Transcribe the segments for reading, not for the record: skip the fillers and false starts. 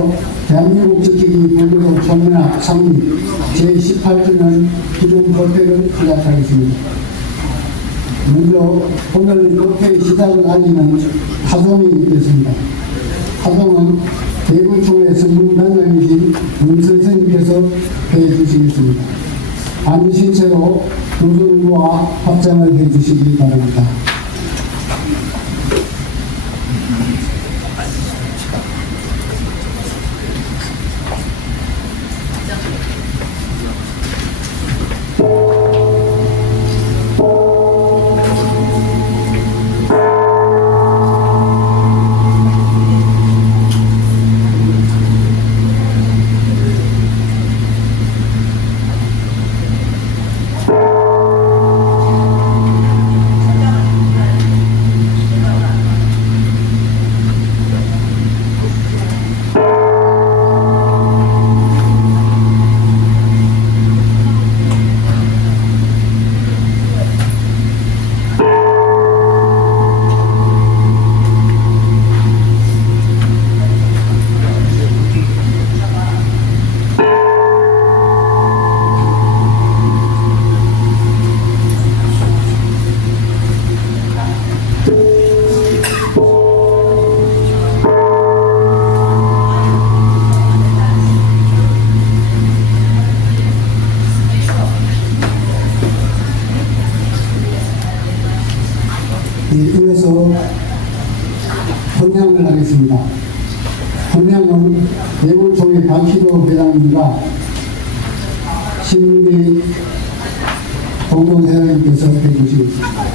이어서 대한민국 지키기 불교도 총연합 창립 제18주년 기념 법회를 시작하겠습니다. 먼저 오늘 법회의 시작을 알리는 파송이 있겠습니다. 파송은 대구총회 선문단장이신 윤 선생님께서 해주시겠습니다. 앉으신 채로 교수님과 합장을 해주시기 바랍니다. 이어서 헌향을 하겠습니다. 헌향은 대구총회 박희도 회장님과 신민기 공동회장님께서 해주시겠습니다.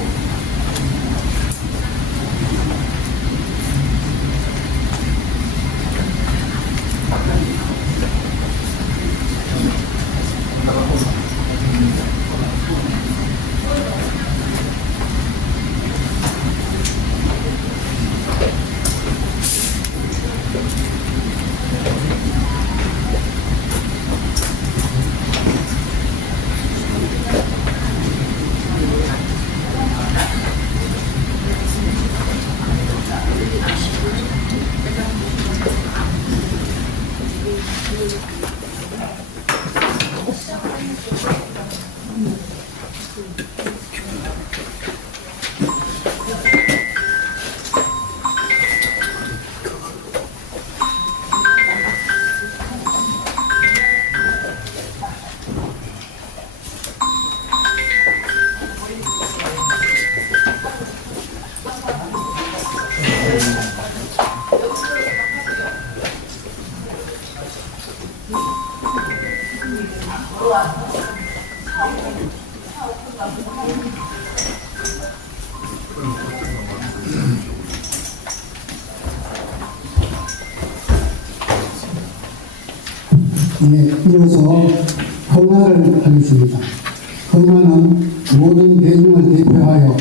이어서 헌화를 하겠습니다. 헌화는 모든 대중을 대표하여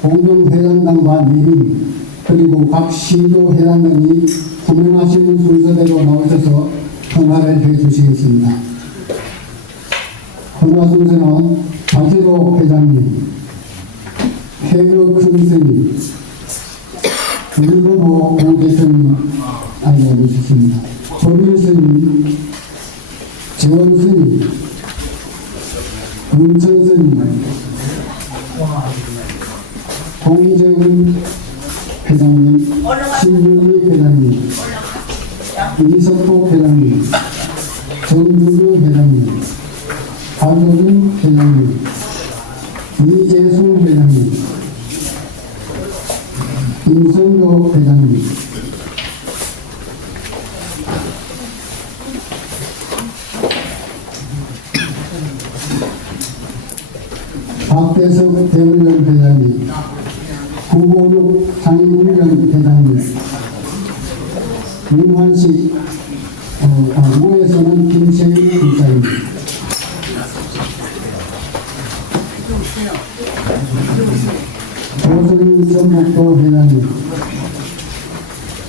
공동회장단과 내림 그리고 각 시도 회장단이 호명하시는 순서대로 나오셔서 헌화를 해주시겠습니다. 헌화 순서는 박희도 회장님, 해그 큰 스님, 윤건호 공대표님 알려주셨습니다. 조민 스님, 재원 스님, 문천 스님, 홍재훈 회장님, 신윤희 회장님, 이석호 회장님, 정규규 회장님, 박효준 회장님, 이재수 회장님, 임성도 회장님, 박대석 대물련 회장님, 구보룩 상임훈련 회장님, 윤환식 무에서는 김세희 부사님, 조선인 전북도 회장님,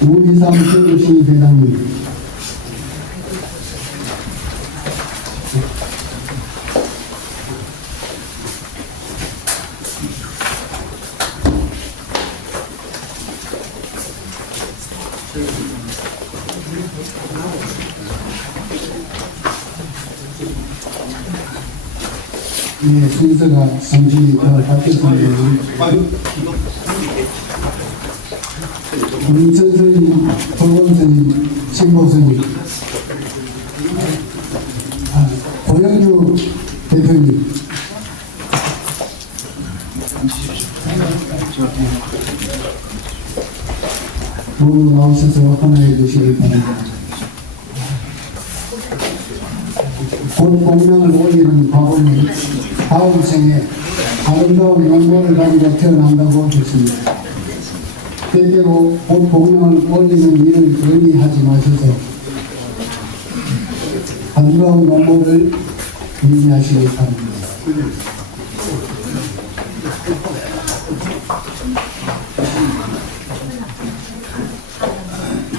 우리삼 서울시 회장님, 네, 순서가 잠시 더 바뀌었습니다. 문천 스님, 도원 스님, 신보 스님, 고영주 대표님, 모두 나오셔서 헌화해 주시기 바랍니다. 곧 공명을 올리는 과거는 다음 생에 아름다운 영광을 가지고 태어난다고 했습니다. 때때로 곧 공명을 올리는 일을 괜히 하지 마셔서 아름다운 영광을 유지하시기 바랍니다.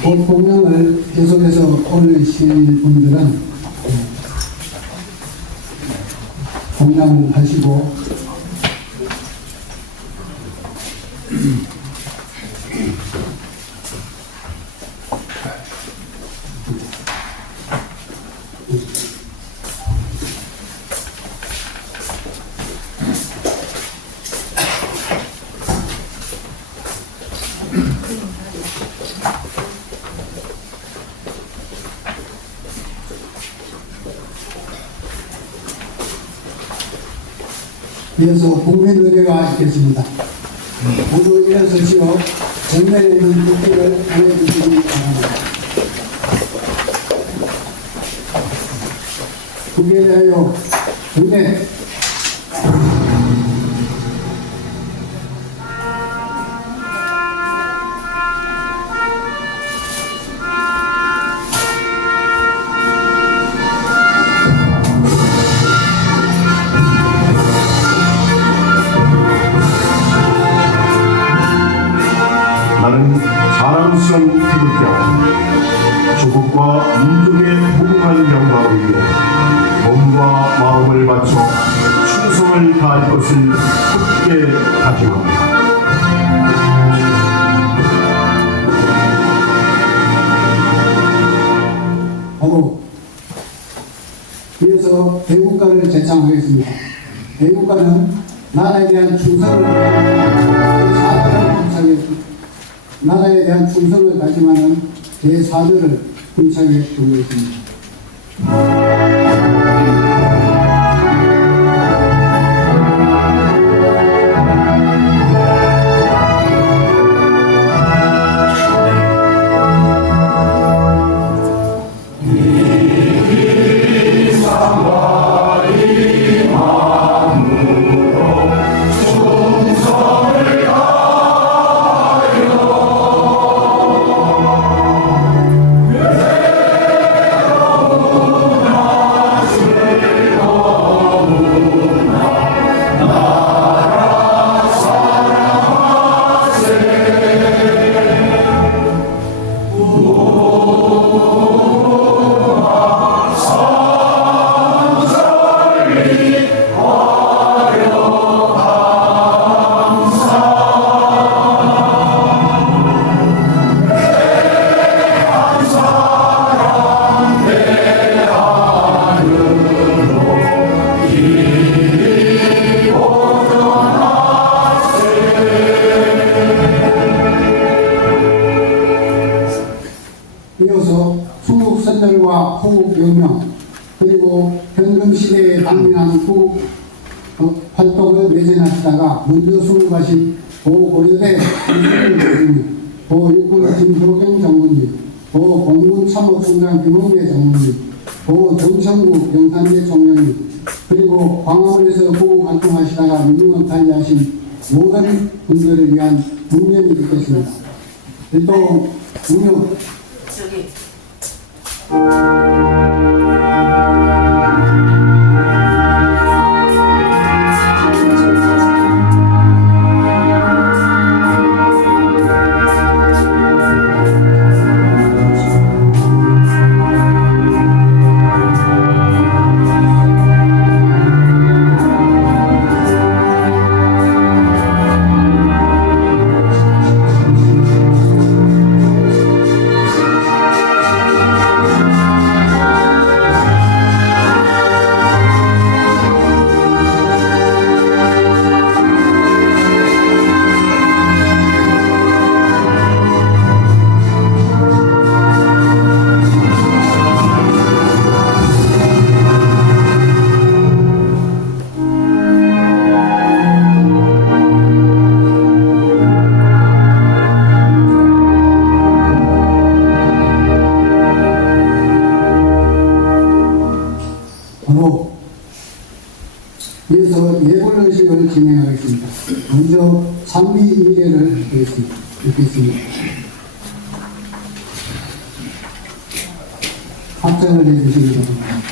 곧 공명을 계속해서 올리실 분들은 공양을 하시고 이어서 공회 노래가 있겠습니다. 모두 일어서시어 정면에 있는 국기를 보내주시기 바랍니다. 국기에 대하여 국내 나는 사랑스러운 태극기와 조국과 민족의 무궁한 영광을 위해 몸과 마음을 바쳐 충성을 다할 것을 굳게 다짐합니다. 하고 이어서 대국가를 제창하겠습니다. 대국가는 나라에 대한 나라에 대한 충성을 다짐하는 제4조를 힘차게 부르겠습니다. 이어서 중국 선열과 호국 혁명 그리고 현금 시대에 당면한 호국 활동을 매진하시다가 먼저 숨을 가신 고고려대 이순일 교수님, 고육군 김도경 장군님, 고공군 참모총장 김홍래 장군님, 고정천국 영산대 총장님, 그리고 광화문에서 호국 활동하시다가 민중을 탈리하신 모든 분들을 위한 문명이 있겠습니다. 일동 문명 저기 징계를 듣겠습니다. 합장을 해주시기 바랍니다.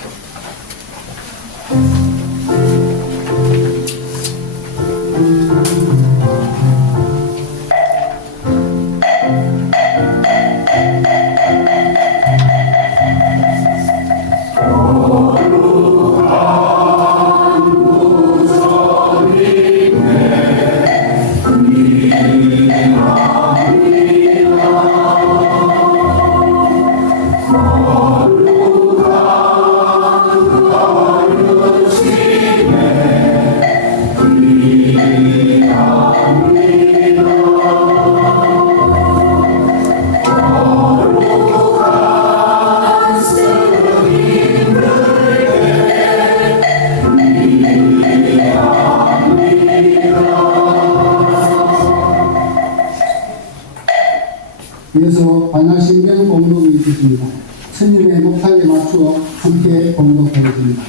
이어서 반야신경 공동이 있겠습니다. 스님의 목탁에 맞추어 함께 공동하겠습니다.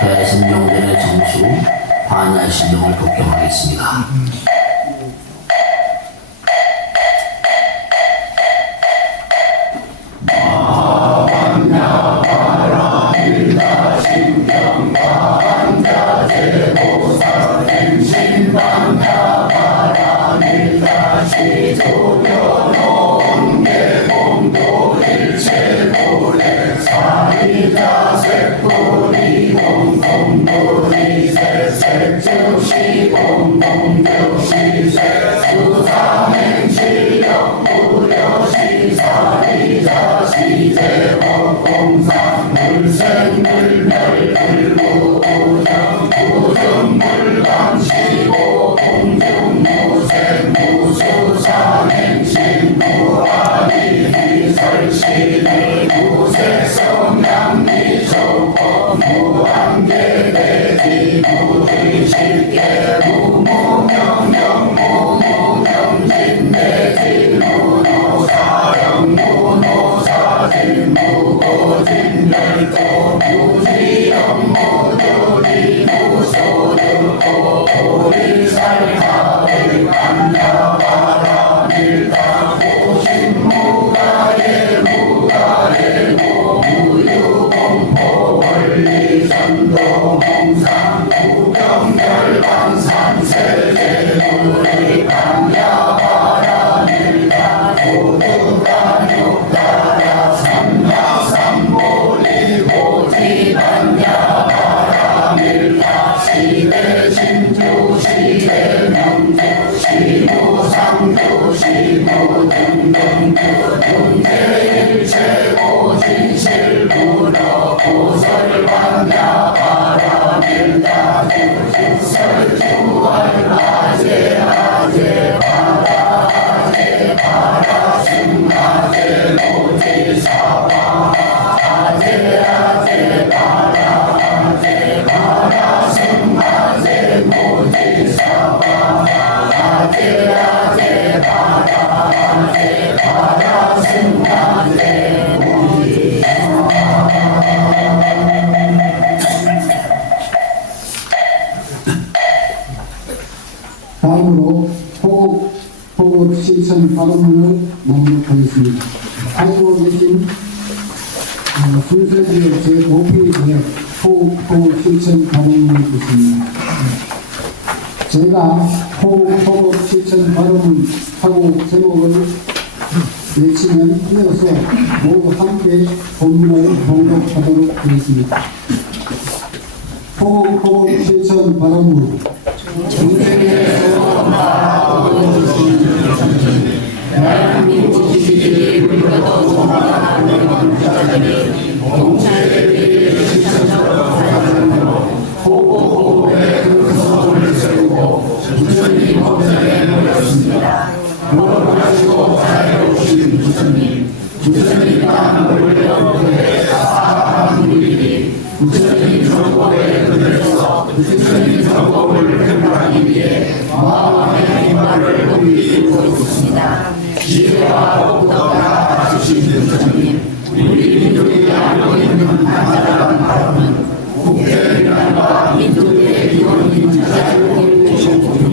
대승경전의 정수 반야신경을 독경하겠습니다. 다음으로 호국 실천 발언문을 낭독하겠습니다. 가지고 계신 순서지의 제5페이지에 호국 실천 발언문을 있습니다. 제가 호국 실천 발언문 하고 제목을 외치면 이어서 모두 함께 본문을 봉독하도록 하겠습니다. 호국 실천 발언문 전쟁에서 말하고 대한민국 시대의 물러도 통과하는 원자들이 공체를 실천적으로 사용으로 호국의 근성을 세우고 부처님 법상에 모였습니다. 물어가시고 자유로우신 부처님 땅을 영원히 사랑하는 우리들이 부처님 정법에 그대서 부처님 정법을 회복하기 위해 마음의 힘을 옮기고 있습니다. 지혜와 복덕을 가지신 부처님, 우리 민족이 알고 있는 간절한 바람은 국제민안과 민족의 기원인 자유를 보시고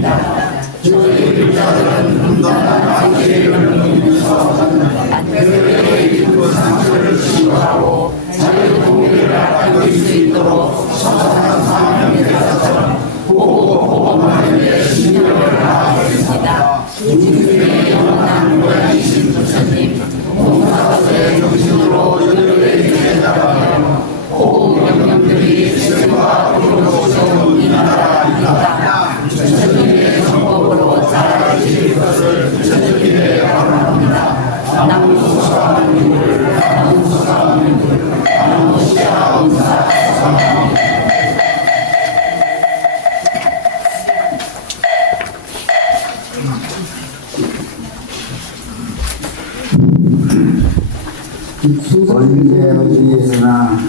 언제 어디에서나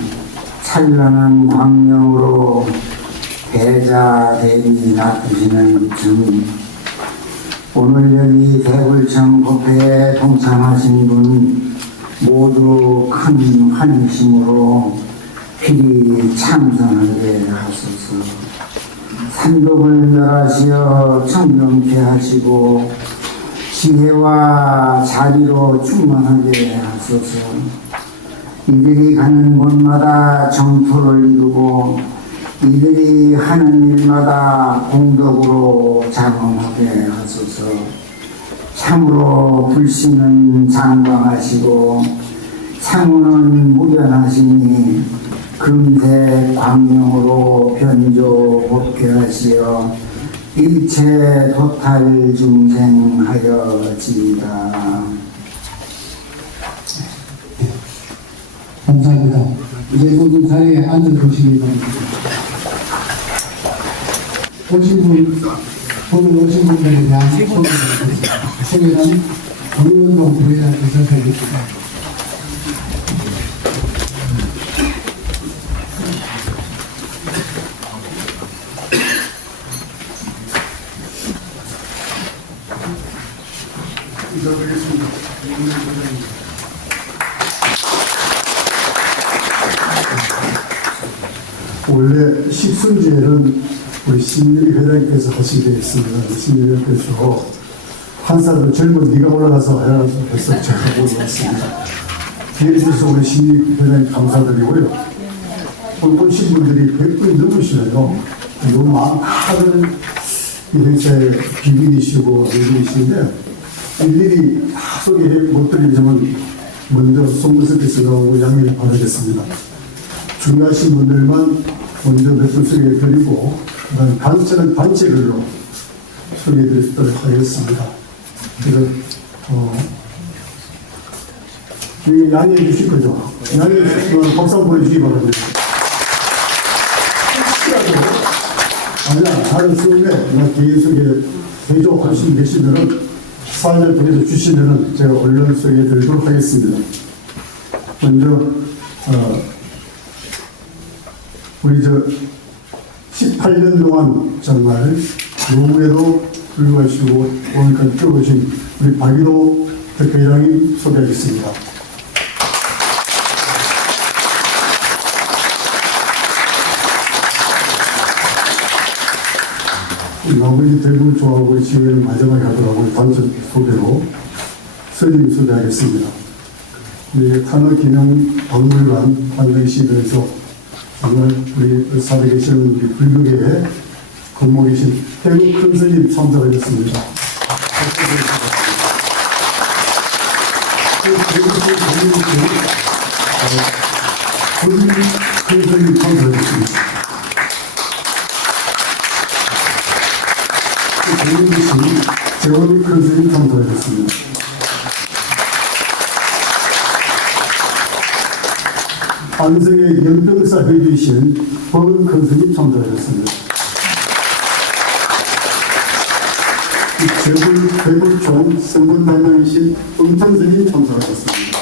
찬란한 광명으로 대자대비 놔두시는 중 오늘 여기 대불청 법회에 동참하신 분 모두 큰 환심으로 필히 참선하게 하소서. 산독을 멸하시어 청명케 하시고 지혜와 자비로 충만하게 하소서. 이들이 가는 곳마다 정토를 이루고 이들이 하는 일마다 공덕으로 장엄하게 하소서. 참으로 불신은 장광하시고 창문은 무변하시니 금세 광명으로 변조 법쾌하시어 일체 도탈 중생하여지이다. 감사합니다. 이제 모든 자리에 앉아주시기 바랍니다. 오늘 오신 분들에 대한 소개는 권의원동 부회장께서 해주십니다. 원래 십순제는 우리 신유리 회장께서 하시게 했습니다. 신유리 회장께서 한 살도 젊은 네가 올라가서 하라고 해서 제가 올라왔습니다. 기회 주셔서 우리 신유리 회장님 감사드리고요. 오늘 오신 분들이 100분 넘으시네요. 너무 많은 이 행사의 비밀이시고 일이신데 일일이 다 소개해 못 드리지만 먼저 송문석께 생각하고 양해를 바라겠습니다. 중요하신 분들만 먼저 몇 분 소개해드리고 그다음 단체는 단체별로 소개해드리도록 하겠습니다. 그래서 양해해 주실 거죠? 양해해 주시면 박수 한번 보여주시기 바랍니다. 아니야, 다른 수업에 개인 소개 대조하시는 계시면은 사연을 통해서 주시면은 제가 얼른 소개해드리도록 하겠습니다. 먼저 우리 18년 동안 정말 누구에도 불구하시고 오늘까지 뛰어오신 우리 박일호 대표회장님 소개하겠습니다. 나머지 대부분 좋아하고 지휘를 마지막에 하더라고요. 단체 소개로 선임 소개하겠습니다. 탄원기념박물관 관장실에서 정말 우리 살에 계시는 우리 불교계에 근무 계신 태국 큰 스님 참석하셨습니다. 태국 큰 스님 참석하셨습니다. 대구 계신 재원이 큰 스님 참석하셨습니다. 안성의 연병사 해주신 법은 큰 스님 참석하셨습니다. 대불총 성분단장이신 음창 스님 참석하셨습니다.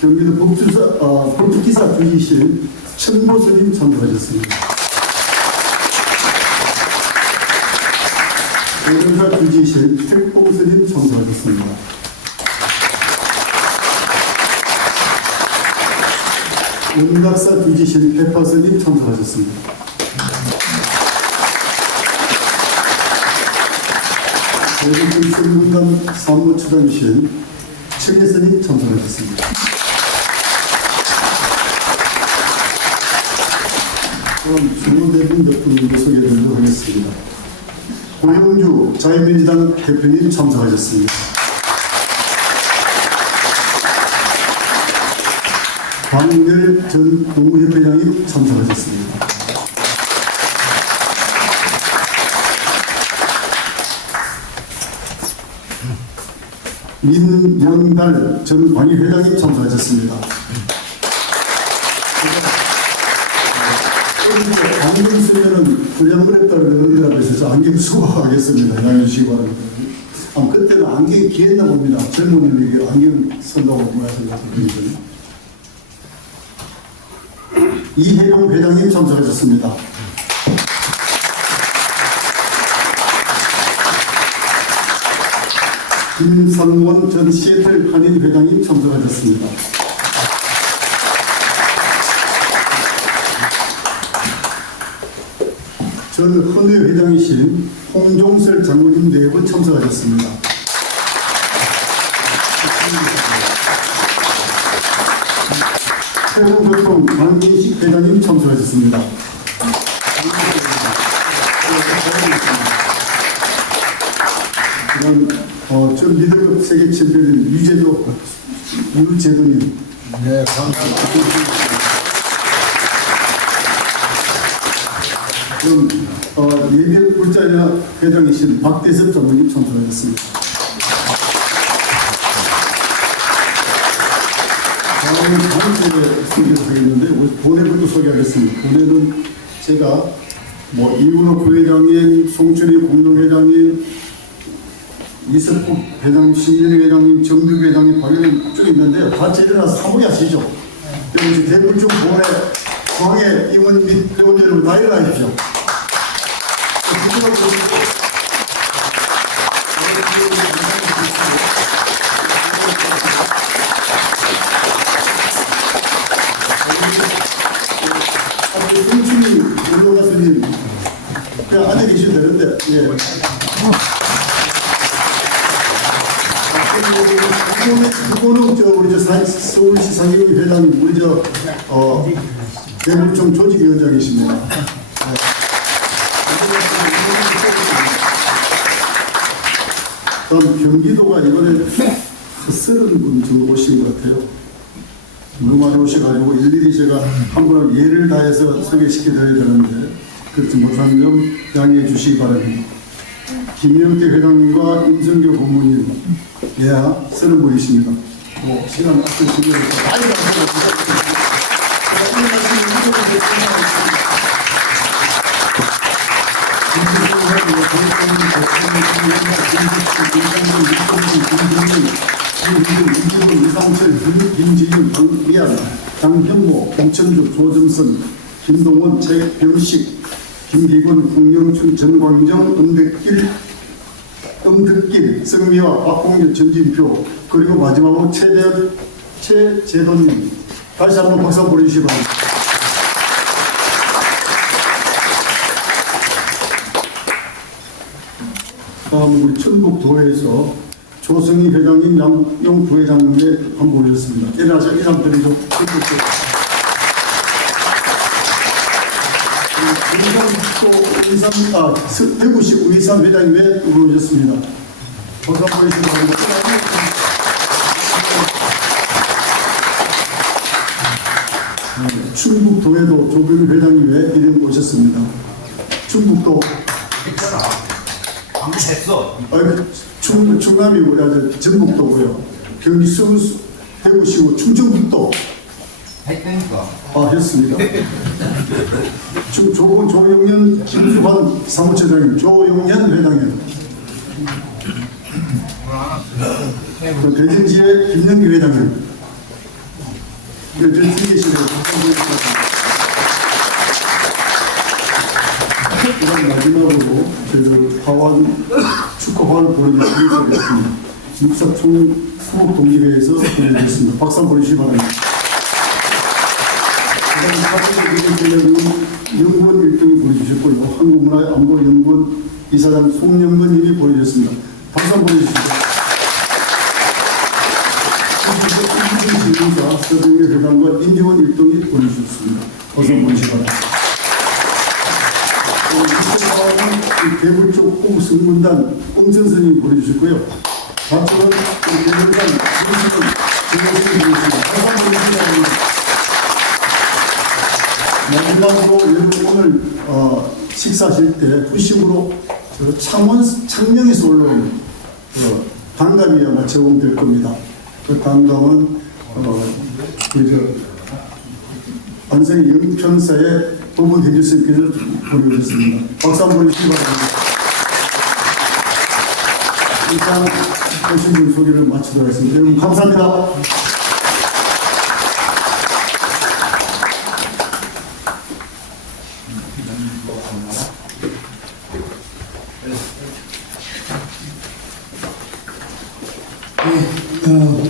경기도 법주기사 주지신 천보 스님 참석하셨습니다. 대전사 주지신 택봉 스님 참석하셨습니다. 원각사 주지신 페파 스님 참석하셨습니다. 대북 선군단 사무처장이신 최혜선이 참석하셨습니다. 그럼 주요 대표 몇 분을 소개해드리도록 하겠습니다. 고영주 자유민주당 대표님 참석하셨습니다. 박은결 전 농구협회장님 참석하셨습니다. 민영달 전 광의회장님 참석하셨습니다. 안경 쓰면은 불량물했다는 어른들 앞에서 안경 수거하겠습니다. 양해주시기 바랍니다. 그때는 안경이 귀했나 봅니다. 젊은이들에게 안경 쓴다고 뭐라 생각했거든요. 이혜룡 회장님 참석하셨습니다. 김상원 전 시애틀 한인 회장님 참석하셨습니다. 전 헌회 회장이신 홍종설 장로님 네 분 참석하셨습니다. 태국교통 강민식 회장님 참석하셨습니다. 전 리더급 세계 챔피언인 유재도님. 네, 감사합니다. 그럼 예비역 불자리나 회장이신 박대섭 장로님 참석하셨습니다. 다음 주에 소개하겠는데 본회부터 소개하겠습니다. 본회는 제가 이문호 부회장님, 송춘희 공동회장님, 이석국 회장님, 신진희 회장님, 정규 회장님, 박 회장님 쭉 있는데요. 다 제대로 사모하시죠. 여기 대불중 본회 중앙회 임원 및 회원 여러분 다 일어나십시오. 송춘희 운동가수님 그냥 앉아 계시면 되는데 그거는 우리 서울시 상임위 회장님 우리 대불중 조직위원장이십니다. 그럼 경기도가 이번에 30분 정도 오신 것 같아요. 너무 많이 오셔가지고 일일이 제가 한 번 예를 다해서 소개시켜드려야 되는데 그렇지 못한 점 양해해 주시기 바랍니다. 김영태 회장님과 임성교 고문님, 30분이십니다. 시간 앞서시면 많이 감사합니다. 이상철, 김지윤, 강미안, 장현모, 홍천주, 조정선, 김동원, 최병식, 김기곤, 국영춘, 전광정, 엄득길, 성미화, 박홍규, 전진표, 그리고 마지막으로 최재돈님 다시 한번 박수 보내주시기 바랍니다. 다음 우리 천북도에서 조승희 회장님, 양용 부회장님의 한번 오셨습니다. 일어나서 인사 드리죠. 대구시 우이산 회장님의 오셨습니다. 박수 보내주시기 바랍니다. 충북도에도 조병희 회장님의 이름 오셨습니다. 충북도 방금 했어. 충남이고요. 전북도고요. 경기 대구시고 충청북도. 했다니까. 했습니다. 조용현 김수환 사무처장님, 조용현 회장님. 대전지의 김영기 회장님. 대전지계시네요. 그다음 마지막으로 저희들 축구 화환을 보내드리겠습니다. 육사총 후보 동기회에서 보내드리겠습니다. 박수 한번 보내주시기 바랍니다. 그다음 4번째 연구원 1등이 한국문화안보연구원 이사장 송영근님이 보내주셨습니다. 박수 한번 보내주시죠. 인사 서병의 회장과 임기원 일동이 보내주셨습니다. 어서 보내시기 바랍니다. 대구 쪽 공승문단 엄천선이 보내주셨고요. 좌측은 대구단 정신은 정신이 보내주셨습니다. 박수 한번 보내시기 바랍니다. 마지막으로 여러분 오늘 식사하실 때 후식으로 창녕에서 올라온 단감이 아마 제공될 겁니다. 그 단감은 안성의 영천사의 법원 해주선께서 보내주셨습니다. 박수 한번 보내주시기 바랍니다. 일단 오신 분 소개를 마치도록 하겠습니다. 여러분 감사합니다.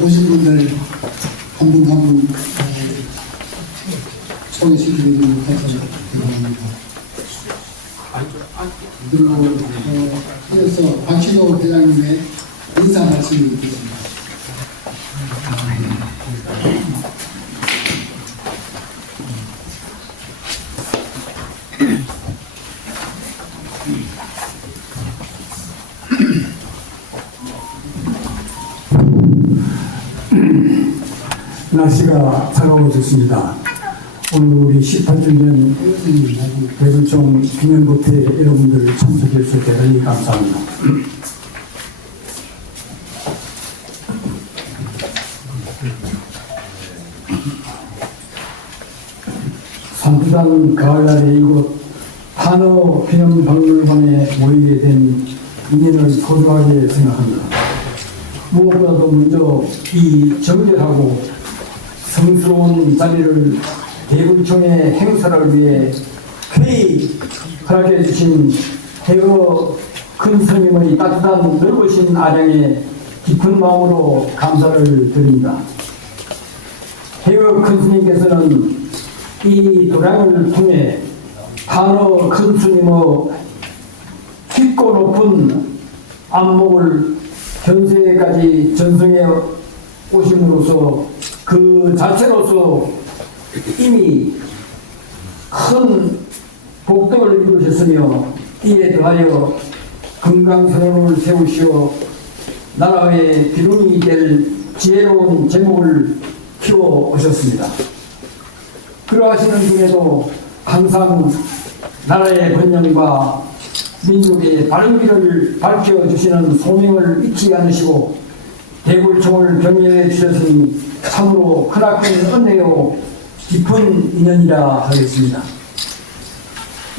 오신 분들 한 분 한 분 소개시켜드리도록 해서 감사합니다. 그리고 이어서 박시도 회장님의 인사 말씀을 드리겠습니다. 날씨가 차가워졌습니다. 오늘 우리 18주년 대불총 기념부패 여러분들 참석해 주셔서 대단히 감사합니다. 산부당 가을날에 이곳 한어 기념박물관에 모이게 된 인연을 소중하게 생각합니다. 무엇보다도 먼저 이 정결하고 성스러운 자리를 대불총의 행사를 위해 쾌히 허락해 주신 해거 큰 스님의 따뜻한 넓으신 아량에 깊은 마음으로 감사를 드립니다. 해거 큰 스님께서는 이 도량을 통해 한어 큰 스님의 깊고 높은 안목을 전 세계까지 전승해 오심으로써 그 자체로서 이미 큰 복덕을 이루셨으며 이에 더하여 건강선언을 세우시어 나라의 기둥이 될 지혜로운 제목을 키워 오셨습니다. 그러하시는 중에도 항상 나라의 번영과 민족의 바른 길을 밝혀주시는 소명을 잊지 않으시고 대불총을 경영해 주셨으니 참으로 크나큰 은혜요 깊은 인연이라 하겠습니다.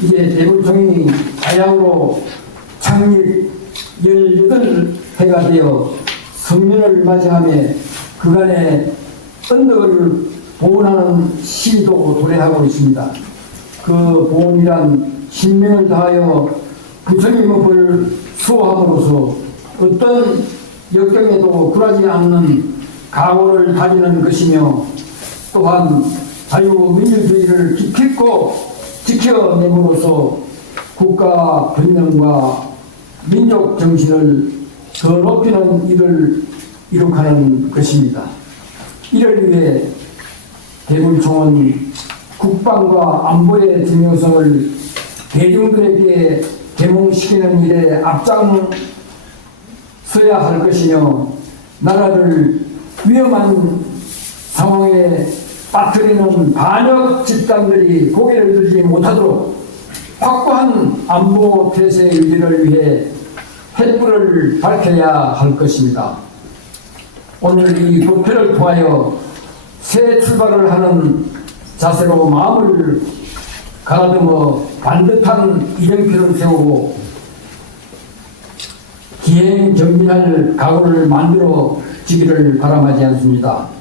이제 대불총이 다양으로 창립 18회가 되어 성년을 맞이하며 그간의 언덕을 보온하는 시도 도래하고 있습니다. 그 보온이란 신명을 다하여 부처님의 법을 수호함으로써 어떤 역경에도 굴하지 않는 각오를 다지는 것이며 또한 자유민주주의를 기필코 지켜내므로써 국가 번영과 민족 정신을 더 높이는 일을 이룩하는 것입니다. 이를 위해 대불총은 국방과 안보의 중요성을 대중들에게 계몽시키는 일에 앞장서야 할 것이며 나라를 위험한 상황에 빠뜨리는 반역 집단들이 고개를 들지 못하도록 확고한 안보 태세 유지를 위해 횃불을 밝혀야 할 것입니다. 오늘 이 부패를 통하여 새 출발을 하는 자세로 마음을 가다듬어 반듯한 이정표를 세우고 기행정진할 각오를 만들어지기를 바람하지 않습니다.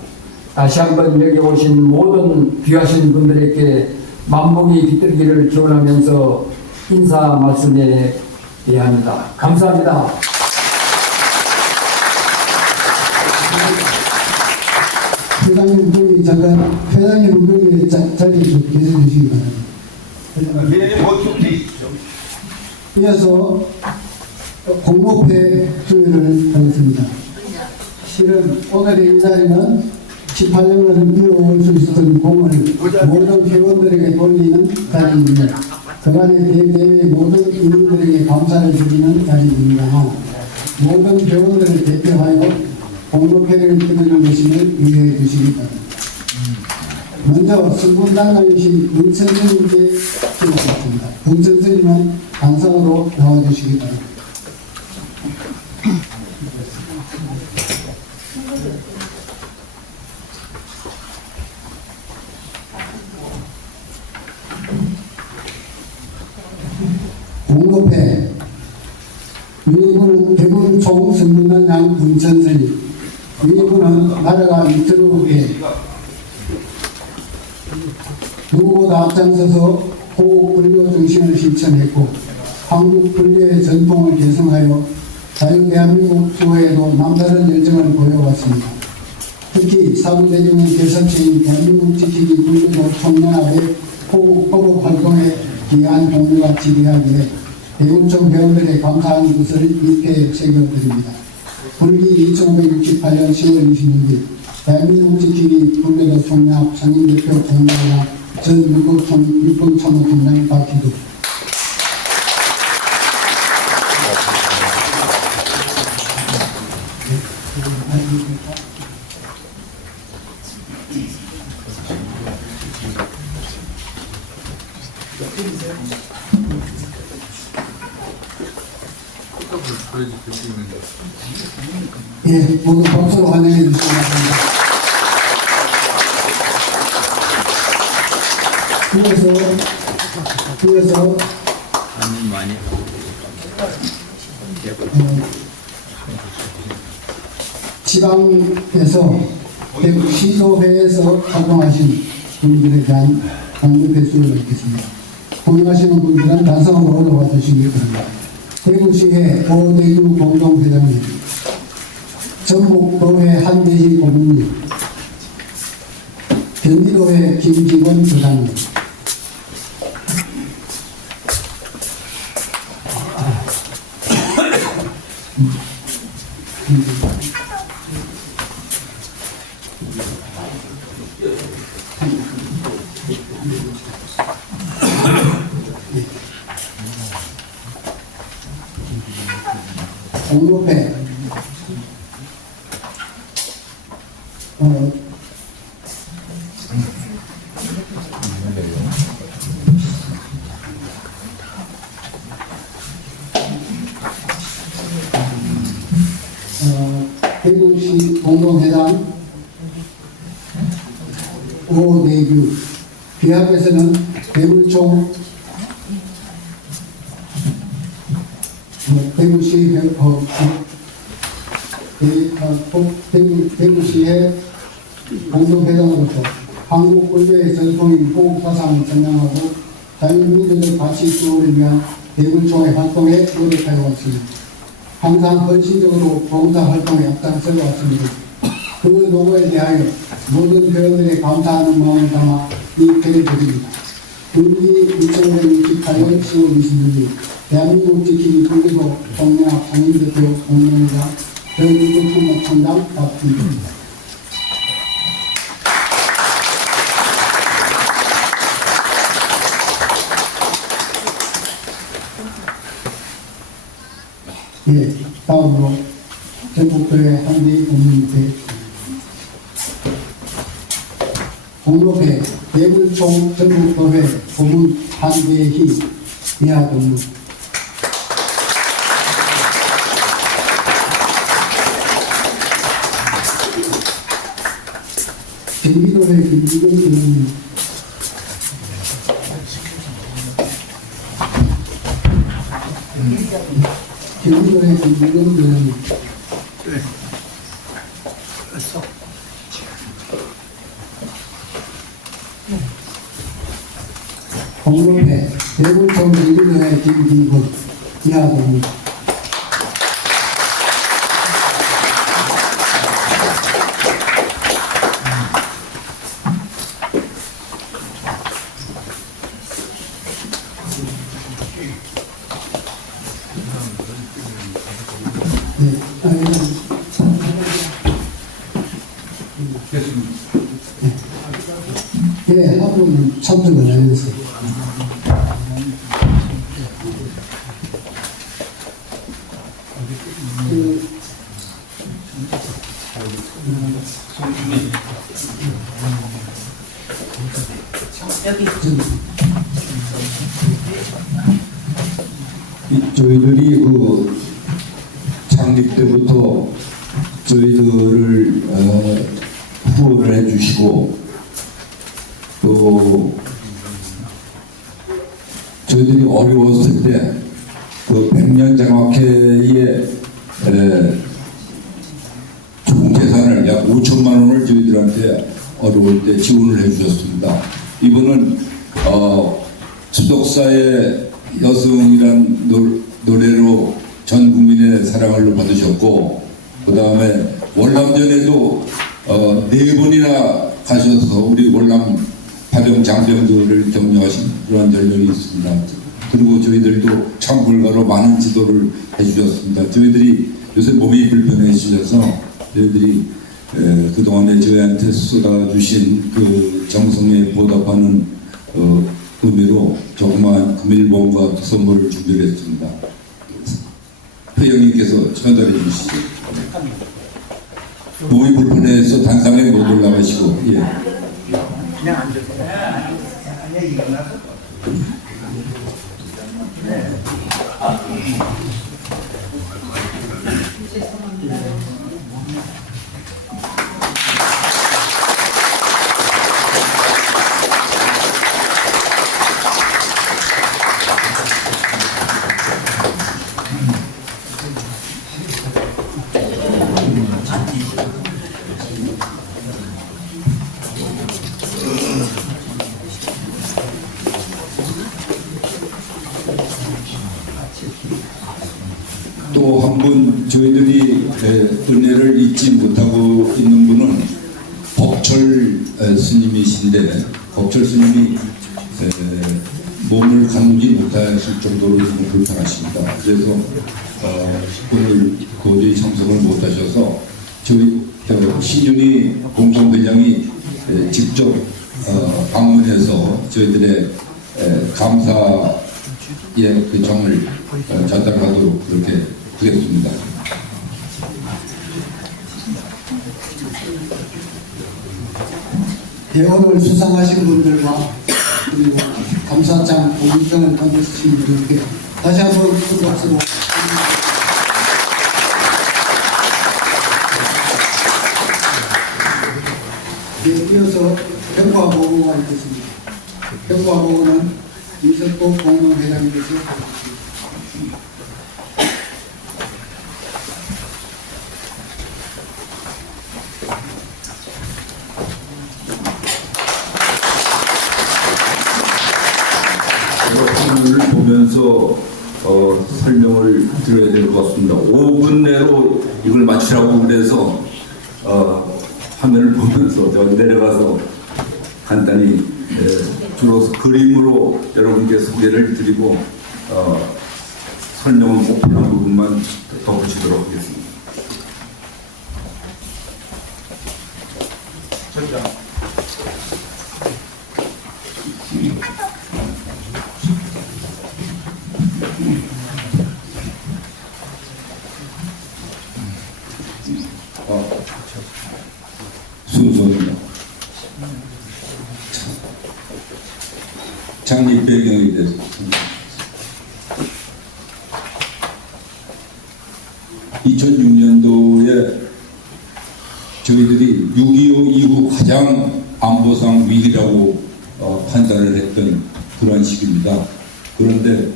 다시 한번 여기 오신 모든 귀하신 분들에게 만복이 깃들기를 기원하면서 인사 말씀에 대합니다. 감사합니다. 회장님, 잠깐 회장님 자리에 계셔 주시기 바랍니다. 예, 뭐좀 돼 있죠. 이어서 공모회 수여를 하겠습니다. 실은 오늘의 이 자리는 18년을 이어올 수 있었던 공을 모든 회원들에게 돌리는 자리입니다. 그간의 대회의 모든 인원들에게 감사를 드리는 자리입니다만 모든 회원들을 대표하여 공모회를 드리는 것임을 이해해 주시기 바랍니다. 먼저 승분당당이신 은천스님께 드리겠습니다. 은천스님은 단상으로 나와주시기 바랍니다. 공급회 위임은 대구를 총 승분당 양 은천스님 위임은 나라가 이끌어오게 누구보다 앞장서서 호국 불교 정신을 실천했고 한국 불교의 전통을 계승하여 자유 대한민국 수호에도 남다른 열정을 보여왔습니다. 특히 사부대중의 개선체인 대한민국 지키기 불교도 총연합의 호국 법업 활동에 기여한 공로가 지배하기에 대구청 회원들의 감사한 뜻을 입회에 새겨드립니다. 불기 2568년 10월 26일 대한민국 지키기 불교도 총연합 상임대표 공로가 전 육군참모총장 박희두 예, 모두 박수로 환영해 주시기 바랍니다. 그래서 지방에서 대구 시도회에서 활동하신 분들에 대한 강력 횟수를 넣겠습니다. 공연하시는 분들은 단상으로 올라와 주시기 바랍니다. 대구시회 오대규 공동회장님, 전북도회 한대희 고문님, 경기도회 김직원 부장님, 공로회 대구시 공동회장 오대규, 비합에서는 대물총 대구시의 공동회장으로서 한국 불교의 전통인 호국사상을 전향하고 자유민주적 가치 수호를 위한 대물총의 활동에 노력하여 왔습니다. 항상 헌신적으로 봉사활동에 앞장서 왔습니다. 그 노고에 대하여 모든 회원들의 감사하는 마음을 담아 이 회를 드립니다. 불기 2568년 10월 26일 대한민국 지키기 불교도 총연합 상임대표 공동회장 전국참모총장 박준입니다. 예, 다음으로 전국도회 한대희 고문회 공로회 대물총 전국도회 고문 한대희 이하동무 경기도회 김지근 의원님, 경기도회 김지근 의원님, 공로회 대구청 경기도회 김기근 이하동무 예, 하루는 참석을 해서. 저희들이 그 창립 때부터 저희들을 후원을 해주시고 또 저희들이 어려웠을 때 그 백년장학회의 총 재산을 약 5천만 원을 저희들한테 어려울 때 지원을 해주셨습니다. 이분은 수덕사의 여성이란 노래로 전 국민의 사랑을 받으셨고, 그 다음에 월남전에도 4번이나 가셔서 우리 월남 파병 장병들을 격려하신 그런 전력이 있습니다. 그리고 저희들도 참불가로 많은 지도를 해주셨습니다. 저희들이 요새 몸이 불편해지셔서 저희들이 그동안에 저희한테 쏟아주신 그 정성에 보답하는 의미로 조그마한 금일봉과 선물을 준비를 했습니다. 회장님께서 전달해 주시죠. 몸이 불편해서 단상에 못 올라가시고, 예. 그냥 앉으세요. 얘기가 나서. 또 한 분 저희들이 은혜를 잊지 못하고 있는 분은 법철 스님이신데, 법철 스님이 몸을 가누지 못하실 정도로 좀 불편하십니다. 그래서 오늘 거기 참석을 못하셔서 저희 신윤희 공동대장이 직접 방문해서 저희들의 감사의 그 정을 전달하도록 그렇게 하겠습니다. 예, 오늘 수상하신 분들과 그리고 감사장 공정을 받으신 분들께 다시 한번 큰 박수로 예, 이어서 평화보고가 있겠습니다. 평화보고는 이석복 공동회장님께서 화면을 보면서 설명을 드려야 될 것 같습니다. 5분 내로 이걸 마치라고 그래서 화면을 보면서 저 내려가서 간단히 주로 그림으로 여러분께 소개를 드리고 설명은 꼭 필요한 부분만 덧붙이도록 하겠습니다. 순서입니다. 창립 배경에 대해서 2006년도에 저희들이 6.25 이후 가장 안보상 위기라고 판단을 했던 그런 시기입니다. 그런데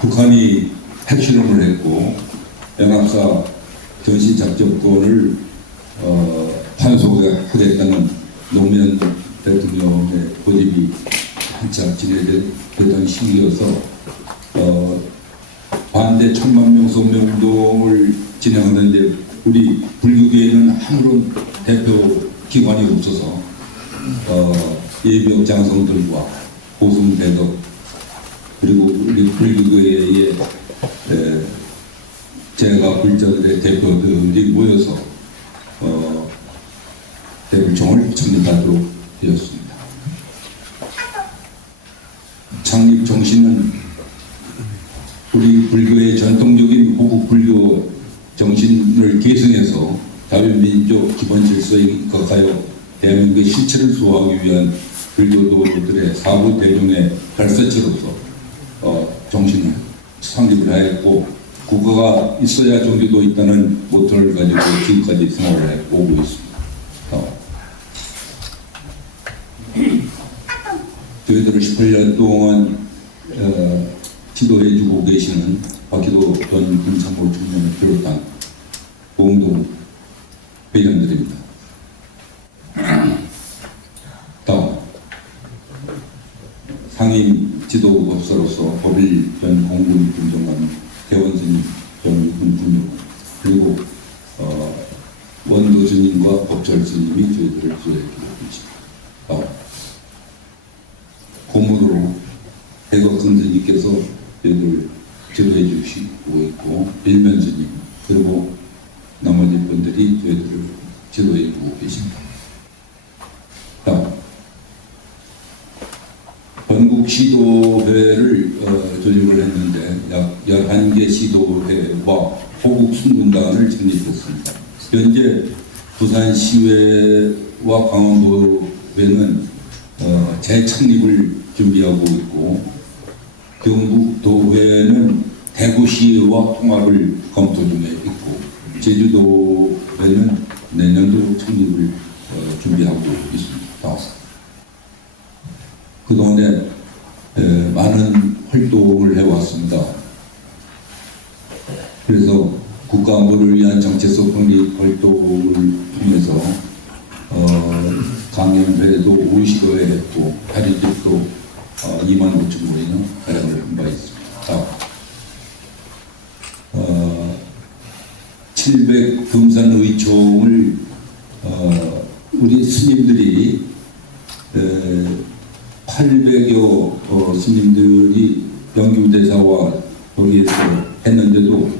북한이 핵실험을 했고 연합사 전신작전권을 환수하겠다는 노무현 대통령의 고집이 한참 진행되던 시기여서 반대 1000만 성명운동을 진행하는데 우리 불교계에는 아무런 대표 기관이 없어서 예비역 장성들과 고승 대덕 그리고 우리 불교계의 제가 불자들의 대표들이 모여서 대불총을 창립하도록 되었습니다. 창립 정신은 우리 불교의 전통적인 호국 불교 정신을 계승해서 자유민족 기본 질서에 입각하여 대한민국의 실체를 수호하기 위한 불교도들의 사부 대종의 발사체로서 정신을 창립을 하였고, 국가가 있어야 종교도 있다는 모토를 가지고 지금까지 생활을 해 오고 있습니다. 저희들을 18년 동안 지도해주고 계시는 박희도 전 군참모 총장을 비롯한 공동 회장들입니다. 다음, 상임 지도법사로서 법일 전 공군 군정관, 개원스님 전 군군정관, 그리고 원도 스님과 법철 스님이 저희들을 지도해주고 계십니다. 고문으로 대거 선생님께서 저희들 지도해 주시고 있고, 일면 스님, 그리고 나머지 분들이 저희들을 지도해 주고 계십니다. 전국 시도회를 조직을 했는데 약 11개 시도회와 호국 순문단을 창립했습니다. 현재 부산시회와 강원도회는 재창립을 준비하고 있고, 경북도회는 대구시와 통합을 검토 중에 있고, 제주도회는 내년도 창립을 준비하고 있습니다. 그동안에 많은 활동을 해왔습니다. 그래서 국가안보를 위한 정체성 확립 활동을 통해서 강연회도 50회 했고, 다리집도 2만 5천 거리는 활약을 한 바 있습니다. 700 금산 의총을 우리 스님들이 800여 스님들이 영규대사와 거기에서 했는데도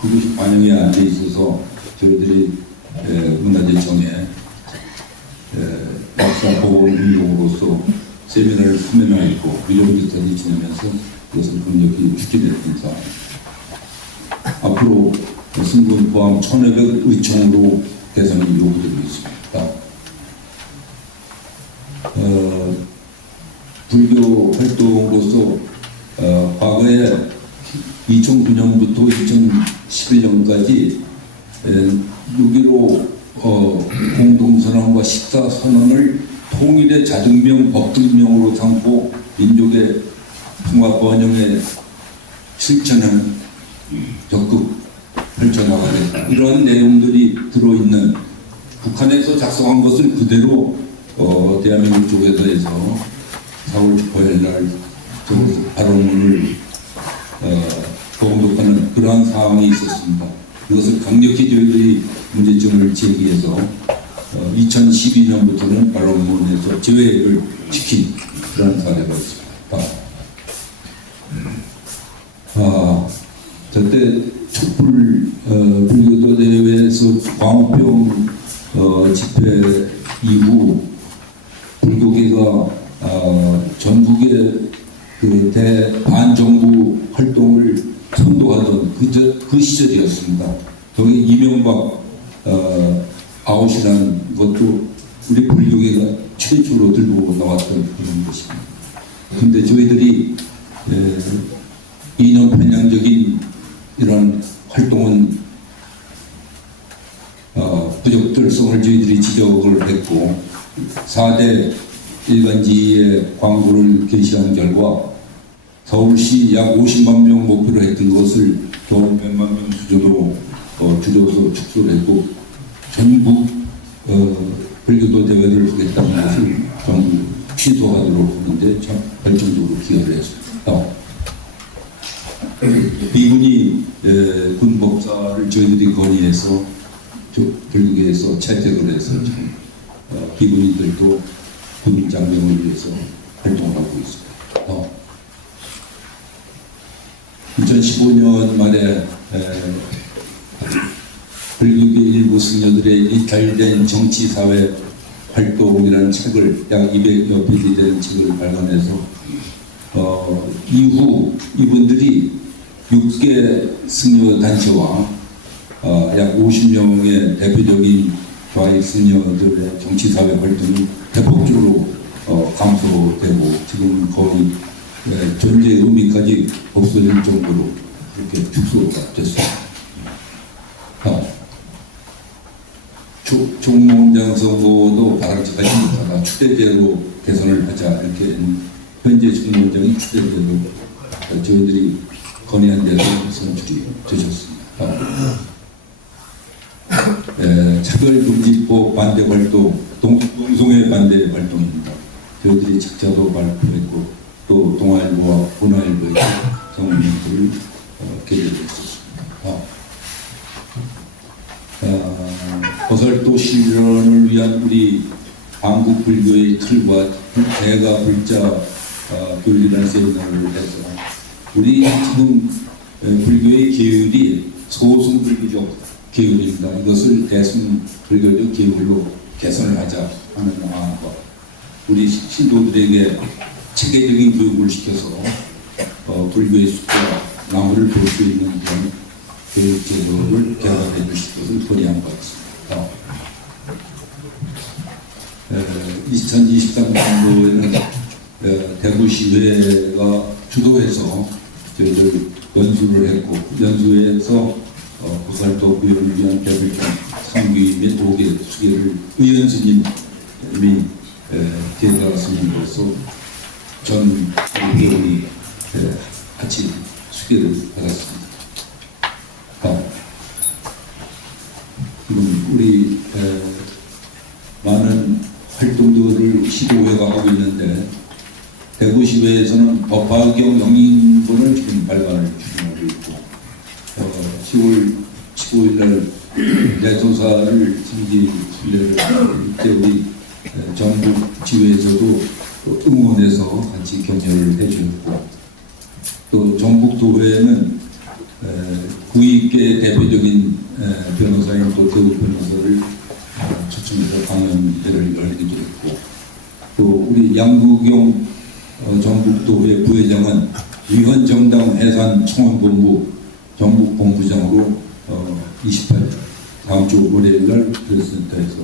그것이 반영이 안 돼 있어서 저희들이 문화재청에 역사보건 운동으로서 세미나를 3회나 했고, 유령기까지 지내면서 그것을 강력히 추진했던 사항입니다. 앞으로 승군 포함 1500 의총으로 개선이 요구되고 있습니다. 불교 활동으로서 과거에 2009년부터 2011년까지 6.15 공동선언과 14선언을 통일의 자증명, 법등명으로 삼고 민족의 통합 번영의 실천을 적극 펼쳐나가는 이러한 내용들이 들어있는, 북한에서 작성한 것을 그대로 대한민국 쪽에서 해서 4월 18일 날 발언문을 공독하는 그러한 상황이 있었습니다. 그것을 강력히 저희들이 문제점을 제기해서 2012년부터는 발언문에서 제외를 시킨 그런 사례가 있습니다. 저때 촛불 불교도 대회에서 광우병 집회 이후 불교계가 전국의 그 대반정부 활동을 선도하던 그 시절이었습니다. 거기 이명박 아웃이라는 것도 우리 불교계가 최초로 들고 나왔던 그런 것입니다. 근데 저희들이 이념 편향적인 이런 활동은 부적절성을 저희들이 지적을 했고, 4대 일간지의 광고를 게시한 결과 서울시 약 50만 명 목표로 했던 것을 겨우 100만 명 수준으로 줄여서 축소를 했고, 전국 불교도 대회를 하겠다는 것을 전부 취소하도록 하는데 참 결정적으로 기여를 했습니다. 미군이 군법사를 저희들이 건의해서 불교계에서 채택을 해서 비군인들도 군 장병을 위해서 활동을 하고 있습니다. 2015년 말에 불교계 일부 승려들의 이탈된 정치사회 활동이라는 책을 약 200여 페이지 되는 책을 발간해서 이후 이분들이 6개 승려 단체와 약 50명의 대표적인 좌익 승려들의 정치사회 활동이 대폭적으로 감소되고 지금 거의 존재 의미까지 없어질 정도로 이렇게 축소가 됐습니다. 총무원장 선거도 바람직하니까 추대제로 개선을 하자 이렇게 현재 총무원장이 추대제로 저희들이 건의한 대로 선출이 되셨습니다. 차별금지법 반대 활동, 동성애 반대 활동입니다. 저희들이 책자도 발표했고 또 동아일보와 문화일보에 성명들을 게재했었습니다. 보살도 실현을 위한 우리 한국 불교의 틀과 대가 불자 교리라는 세미나를 해서 우리 지금 불교의 계율이 소승 불교적 계율입니다. 이것을 대승 불교적 계율로 개선을 하자 하는 마음과 우리 신도들에게 체계적인 교육을 시켜서 불교의 숲과 나무를 볼 수 있는 그런 교육 제도를 개발해 주실 것을 건의한 것 같습니다. 2023년도에는 대구시회가 주도해서 저희들 연수를 했고 연수에서 보살도 구현을 위한 대불경 3기 및 5개 수계를 의원 스님이 대가 스님으로서 전 의원이 같이 수계를 받았습니다. 지금 우리 많은 활동들을 시도회가 하고 있는데 대구시회에서는 법화경 영인본을 지금 발간을 추진하고 있고 10월 15일 날 내조사를 승기 순례를 그때 우리 전국 지회에서도 응원해서 같이 격려를 해주었고 또 전국도회는 구입계 대표적인 변호사인 도태우 변호사를 초청해서 강연회를 열기도 했고 또 우리 양구경 전국도회 부회장은 위헌정당 해산 청원본부 전국본부장으로 28일 다음 주 월요일 날 프레스센터에서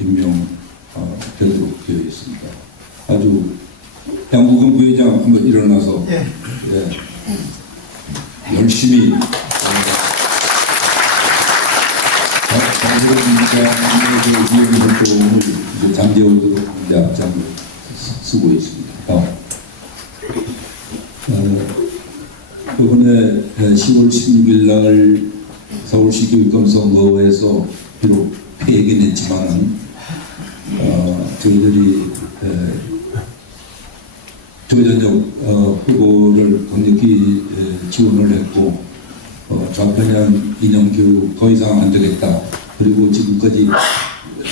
임명되도록 되어 있습니다. 아주 양구경 부회장 한번 일어나서 열심히 위원 활동을 잠재우도록 앞장을 쓰고 있습니다. 이번에 10월 16일 날 서울시 교육감 선거에서 비록 패하긴 했지만은 저희들이 조전적 후보를 강력히 지원을 했고 좌편향 이념 교육 더 이상 안 되겠다. 그리고 지금까지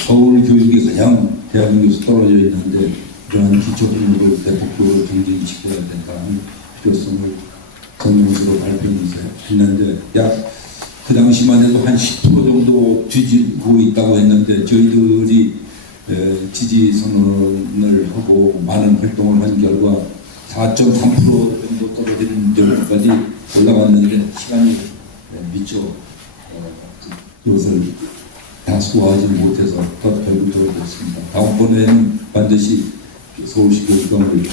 서울 교육이 가장 대한민국에서 떨어져 있는데 그러한 기초 교육을 대폭적으로 경쟁시켜야 된다는 필요성을 성명서로 발표했는데 약 그 당시만 해도 한 10% 정도 뒤지고 있다고 했는데 저희들이 지지 선언을 하고 많은 활동을 한 결과 4.3% 정도 떨어지는 정도까지 올라갔는데 시간이 미처 이것을 다 소화하지 못해서 더 결국적으로됐습니다. 다음번에는 반드시 서울시 교육감을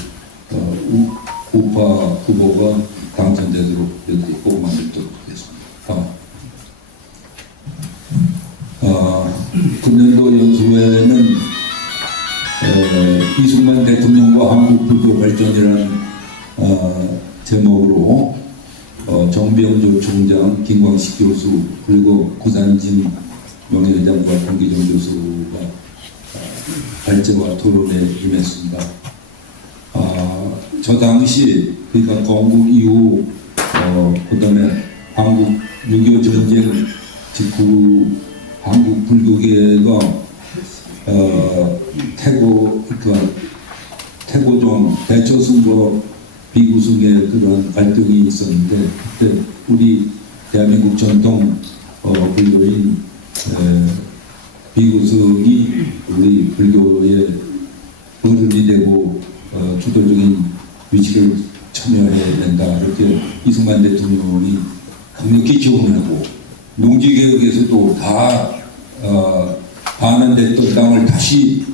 우파 후보가 당선되도록 여기 꼭 만들도록 하겠습니다. 금년도 연수회는 이승만 대통령과 한국 불교 발전이라는 제목으로 정병조 총장, 김광식 교수 그리고 구산진 명예회장과 권기정 교수가 발제와 토론에 임했습니다. 저 당시 그러니까 건국 이후 그다음에 한국 6.25 전쟁 직후 한국 불교계가 태고종 대처승법 비구성의 그런 갈등이 있었는데 그때 우리 대한민국 전통 불교인 비구성이 우리 불교의 어른이 되고 주도적인 위치를 참여해야 된다 이렇게 이승만 대통령이 강력히 지원하고 농지개혁에서도 다 반환됐던 땅을 다시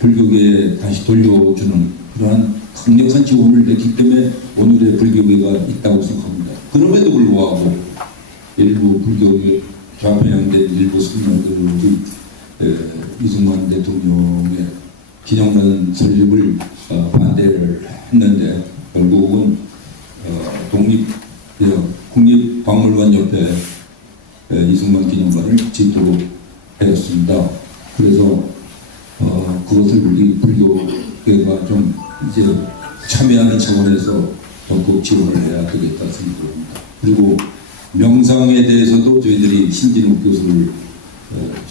불교계에 다시 돌려주는 그러한 강력한 지원을 했기 때문에 오늘의 불교계가 있다고 생각합니다. 그럼에도 불구하고 일부 불교계 좌편향된 일부 성명들이 이승만 대통령의 기념관 설립을 반대를 했는데 결국은 국립박물관 옆에 이승만 기념관을 짓도록 하였습니다. 그래서 그것을 우리 불교계가 좀 이제 참여하는 차원에서 적극 지원을 해야 되겠다 생각합니다. 그리고 명상에 대해서도 저희들이 신진욱 교수를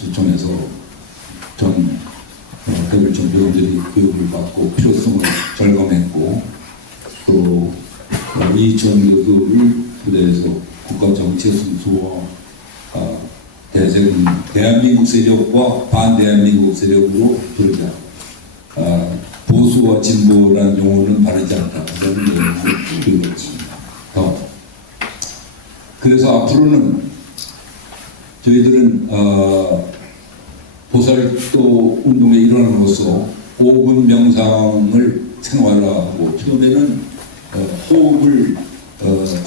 초청해서 전 대별청 배우들이 교육을 받고 필요성을 절감했고 또 이천 교수를 부대에서 국가정체성수와 대한민국 세력과 반대한민국 세력으로 돌자 보수와 진보라는 용어는 바르지 않다 그런 내용을 교육했습니다. 그래서 앞으로는 저희들은 보살도 운동에 일원으로서 5분 명상을 생활화하고 처음에는 호흡을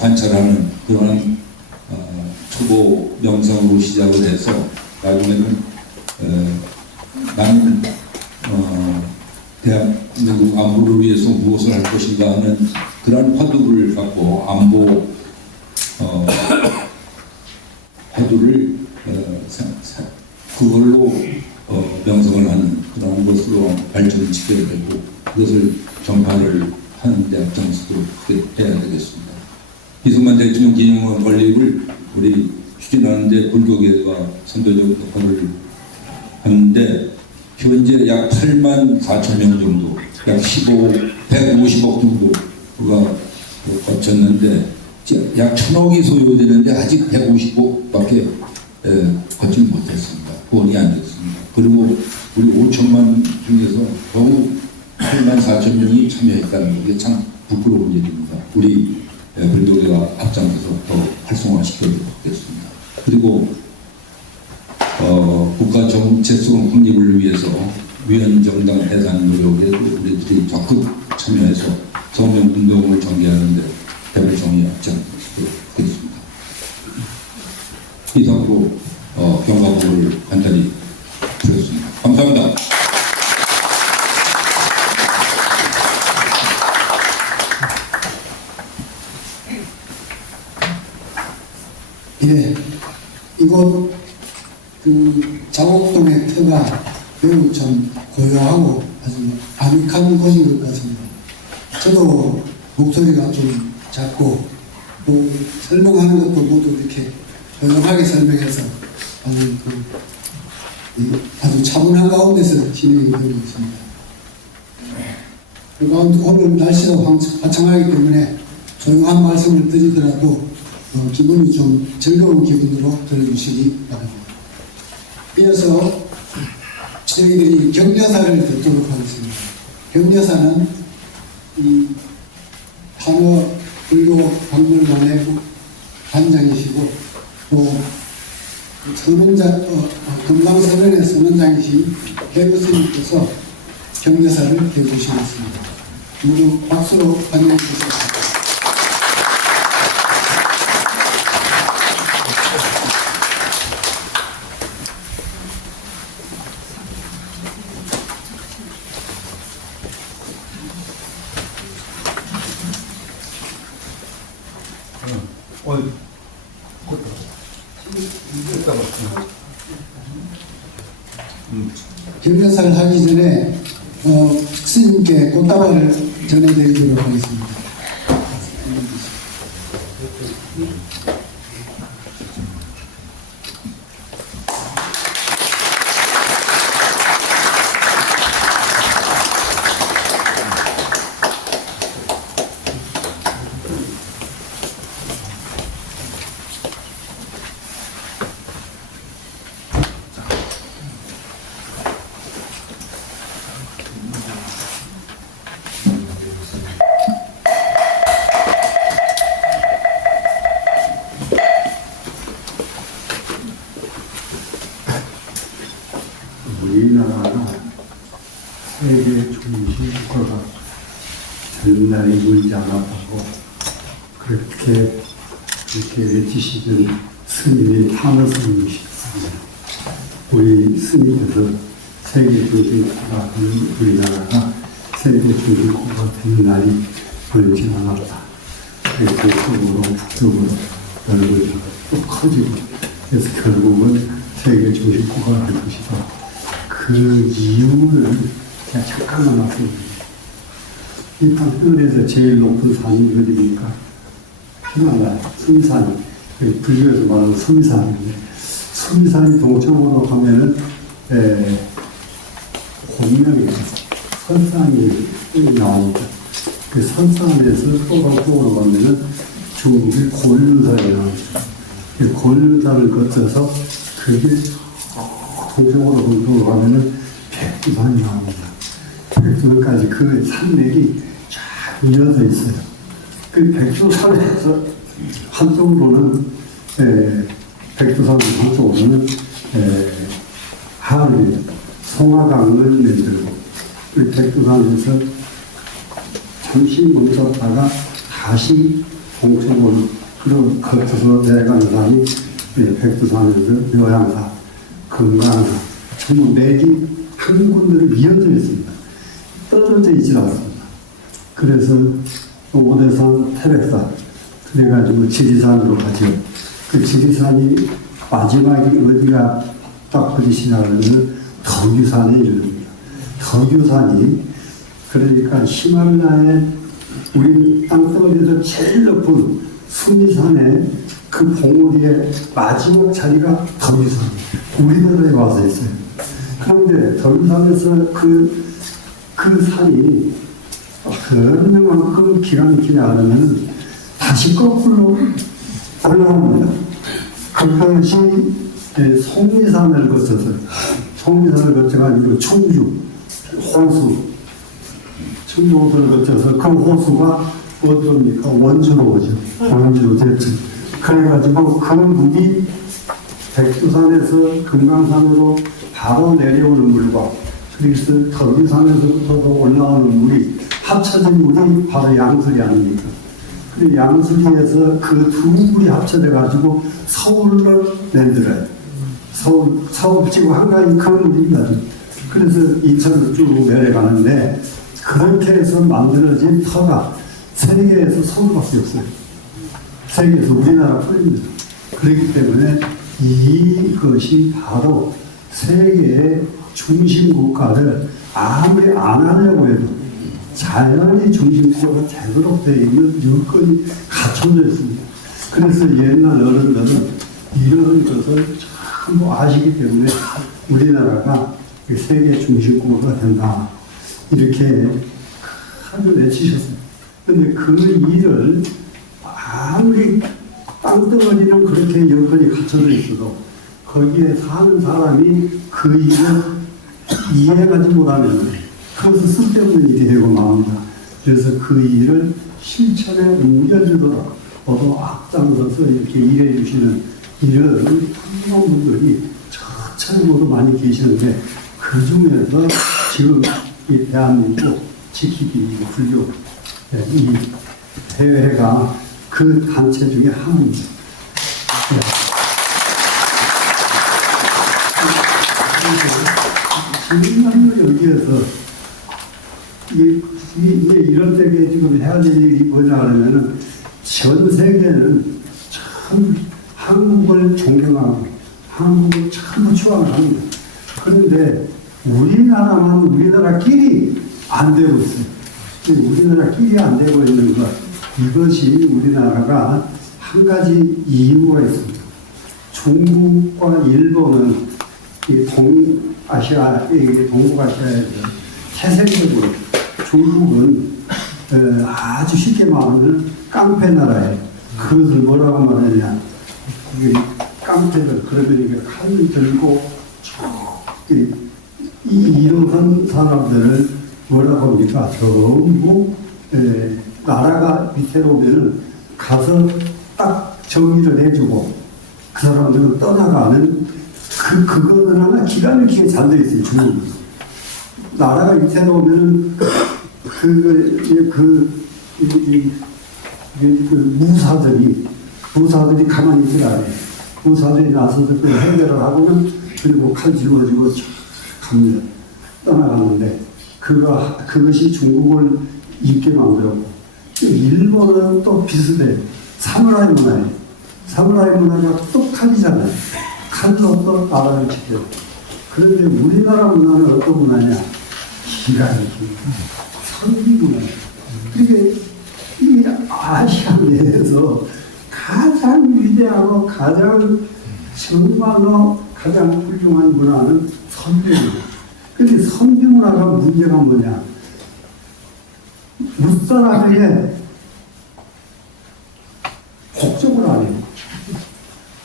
관찰하는 그런 초보 명상으로 시작을 해서 나중에는 나는 대한민국 안보를 위해서 무엇을 할 것인가 하는 그런 화두를 갖고 안보 화두를 그걸로 명성을 하는 그런 것으로 발전시켜야 되고 그것을 전파를 하는 데 앞장서도록 해야 되겠습니다. 이승만 대통령 기념관 건립을 우리 추진하는데 불교계가 선도적 역할을 하는데 현재 약 8만 4천 명 정도, 약 150억 정도가 거쳤는데 약 1,000억이 소요되는데 아직 150억밖에 거치지 못했습니다. 후원이 안 됐습니다. 그리고 우리 5천만 중에서 겨우 8만 4천 명이 참여했다는 게 참 부끄러운 일입니다. 우리 불교계가 앞장서서 더 활성화시켜도록 하겠습니다. 그리고 국가 정체성 확립을 위해서 위헌정당 해산 노력에도 우리들이 적극 참여해서 서명운동을 전개하는 데 대별성이 앞장서도록 하겠습니다. 이상으로 경과보고를 간단히 드렸습니다. 감사합니다. 예, 이곳 자곡동의 터가 매우 참 고요하고 아주 아늑한 곳인 것 같습니다. 저도 목소리가 좀 작고 또 설명하는 것도 모두 이렇게 조용하게 설명해서 아주 차분한 가운데서 진행이 되고 있습니다. 그 가운데 오늘 날씨가 화창하기 때문에 조용한 말씀을 드리더라도 기분이 좀 즐거운 기분으로 들어주시기 바랍니다. 이어서 저희들이 격려사를 듣도록 하겠습니다. 격려사는 이 한어 불교 박물관의 관장이시고 또 금강선언의 선원장이신 해교스님께서 격려사를 해주시겠습니다. 모두 박수로 환영해 주십시오. 격려사를 하기 전에 스님께 꽃다발을 전해드리도록 하겠습니다. 중국과가 젊은 날이 멀지 않았다고 그렇게 외치시던 스님이 타노 스님이셨습니다. 우리 스님께서 세계 중심국가 된 우리나라가 세계 중심국가 되는 날이 멀지 않았다. 북쪽으로 넓어지고 또 커지고 그래서 결국은 세계 중심국가가 될 것이다. 그 이유를 제가 잠깐만 말씀드립니다. 이 하늘에서 제일 높은 산이 어디입니까? 히말라야, 수미산이, 불교에서 말하는 수미산인데, 수미산이 동쪽으로 가면은, 본명이 선산이 나옵니다. 그 선산에서 또 동쪽으로 가면은 중국의 고류산이 나옵니다. 그 고류산을 거쳐서 그게 동쪽으로 가면은 백두산이 나옵니다. 백두산까지 그 산맥이 쫙 이어져 있어요. 그 백두산에서 한쪽으로는 백두산 한쪽으로는 하늘이 송화강을 만들고 그 백두산에서 잠시 멈췄다가 다시 동쪽으로 거쳐서 내려가는 산이 백두산에서 묘양산, 금강산 전부 맥이 한 군데로 이어져 있습니다. 떨어져 있지 않습니다. 그래서 오대산, 태백산, 그래가지고 지리산으로 가죠. 그 지리산이 마지막에 어디가 딱 부딪히냐면 덕유산에 이릅니다. 덕유산이 그러니까 히말라야 우리 땅덩어리에서 제일 높은 수미산의 그 봉우리의 마지막 자리가 덕유산이에요. 우리나라에 와서 있어요. 그런데 덕유산에서 그 산이 얼마만큼 기간이 지나가면 다시 거꾸로 올라옵니다. 그것이 속리산을 거쳐가지고 충주 호수를 거쳐서 그 호수가 어디입니까? 원주로 오죠. 원주로 됐죠. 그래가지고 그 물이 백두산에서 금강산으로 바로 내려오는 물과 그래서 덕유산에서부터 올라오는 물이 합쳐진 물이 바로 양수리 아닙니까? 그 양수리에서 그 두 물이 합쳐져가지고 서울을 만들어요. 서울 지구 한가위 큰 물입니다. 그래서 인천으로 쭉 내려가는데 그렇게 해서 만들어진 터가 세계에서 서울밖에 없어요. 세계에서 우리나라뿐입니다. 그렇기 때문에 이것이 바로 세계의 중심 국가를 아무리 안 하려고 해도 자연의 중심국가가 되도록 되어 있는 여건이 갖춰져 있습니다. 그래서 옛날 어른들은 이런 것을 전부 아시기 때문에 우리나라가 세계 중심국가가 된다. 이렇게 아주 외치셨어요. 그런데 그 일을 아무리 땅덩어리는 그렇게 여건이 갖춰져 있어도 거기에 사는 사람이 그 일을 이해하지 못하면 그것은 쓸데없는 일이 되고 맙니다. 그래서 그 일을 실천에 옮겨주도록 모두 앞장서서 이렇게 일해 주시는 이런 훌륭한 분들이 천천히 모두 많이 계시는데 그 중에서 지금 이 대한민국 지키기 불교 이 대회가 그 단체 중에 하나입니다. 지금 여기에서 이게 이런 때에 지금 해야 될 일이 뭐냐 하면은 전 세계는 참 한국을 존경하고 한국을 참 추앙합니다. 그런데 우리나라끼리 안 되고 있어요. 우리나라끼리 안 되고 있는 것, 이것이 우리나라가 한 가지 이유가 있습니다. 중국과 일본은 이 동북아시아에서 태생적으로 중국은 아주 쉽게 말하면 깡패 나라예요. 그것을 뭐라고 말하냐. 깡패들, 그러니까 칼을 들고 이러한 사람들을 뭐라고 합니까? 전부 나라가 위태로우면 가서 딱 정리를 해주고 그 사람들은 떠나가는 그거는 하나 기가 막히게 잘 돼 있어요. 중국은. 나라가 위태로우면 무사들이 가만히 있지 않아요. 무사들이 나서서 그 해결을 하고는 그리고 칼 짊어지고 갑니다. 떠나갔는데 그것이 중국을 있게 만들었고 일본은 또 비슷해. 사무라이 문화예요. 사무라이 문화가 똑같이잖아요. 칼로 또 나라를 지켜요. 그런데 우리나라 문화는 어떤 문화냐? 기가 막힌 선비 문화예요. 그게 이 아시아 내에서 가장 위대하고 가장 정말로 가장 훌륭한 문화는 선비문화. 근데 선비문화가 문제가 뭐냐? 무사람에게 복종을 안 해요.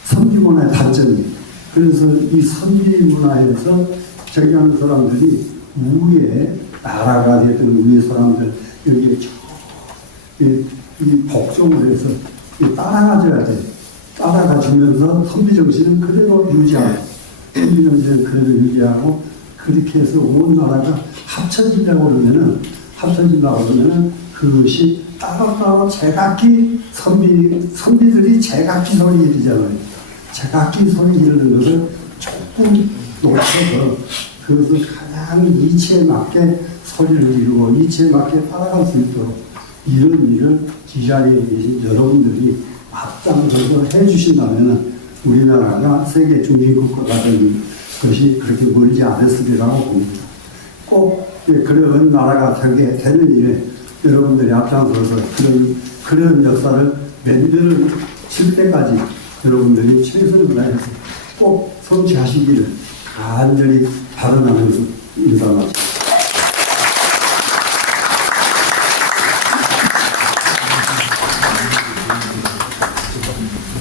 선비문화의 단점이. 그래서 이 선비문화에서 저기 하는 사람들이 위에 나라가 됐든 위에 사람들 여기에 이 복종을 해서 따라가줘야 돼. 따라가주면서 선비정신은 그대로 유지하고 선비정신은 그대로 유지하고 그렇게 해서 온 나라가 합쳐진다고 그러면은 그것이 따로따로 제각기 선비들이 제각기 소리 지르잖아요. 제각기 소리 지르는 것을 조금 놓쳐서 그것을 가장 이치에 맞게 소리를 지르고 이치에 맞게 따라갈 수 있도록 이런 일을 이 자리에 계신 여러분들이 앞장서서 해주신다면 우리나라가 세계 중진국가가 되는 것이 그렇게 멀지 않았으리라고 봅니다. 꼭 그런 나라가 되게 되는 일에 여러분들이 앞장서서 그런 역사를 만들 때까지 여러분들이 최선을 다해서 꼭 성취하시기를 간절히 발언하면서 인사 마칩니다.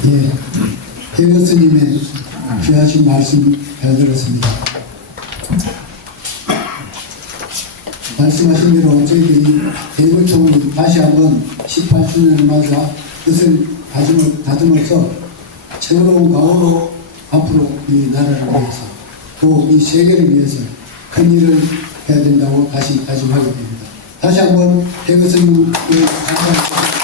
예, 해 교수님의 귀하신 말씀 잘 들었습니다. 말씀하신 대로 저희들이 대구총을 다시 한번 18주년을 맞아 뜻을 다듬어서 새로운 각오로 앞으로 이 나라를 위해서 또 이 세계를 위해서 큰 일을 해야 된다고 다시 다짐하게 됩니다. 다시 한번 해 교수님께 감사합니다.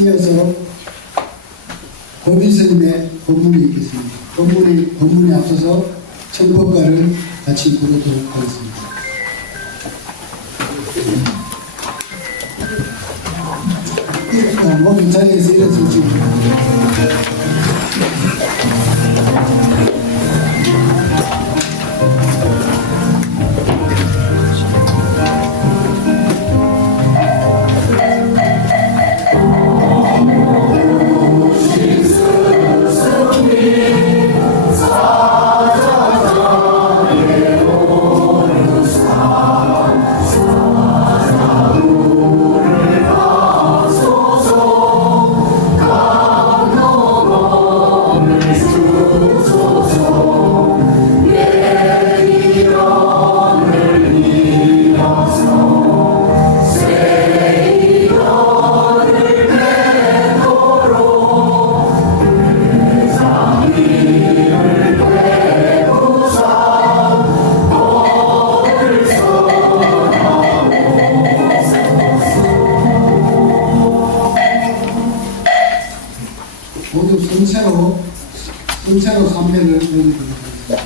이어서 고민 스님의 법문이 있겠습니다. 법문에 앞서서 청법가를 같이 부르도록 하겠습니다. 모든 자리에서 일어서 지금 모두 순차로 3회를 보내드리겠습니다.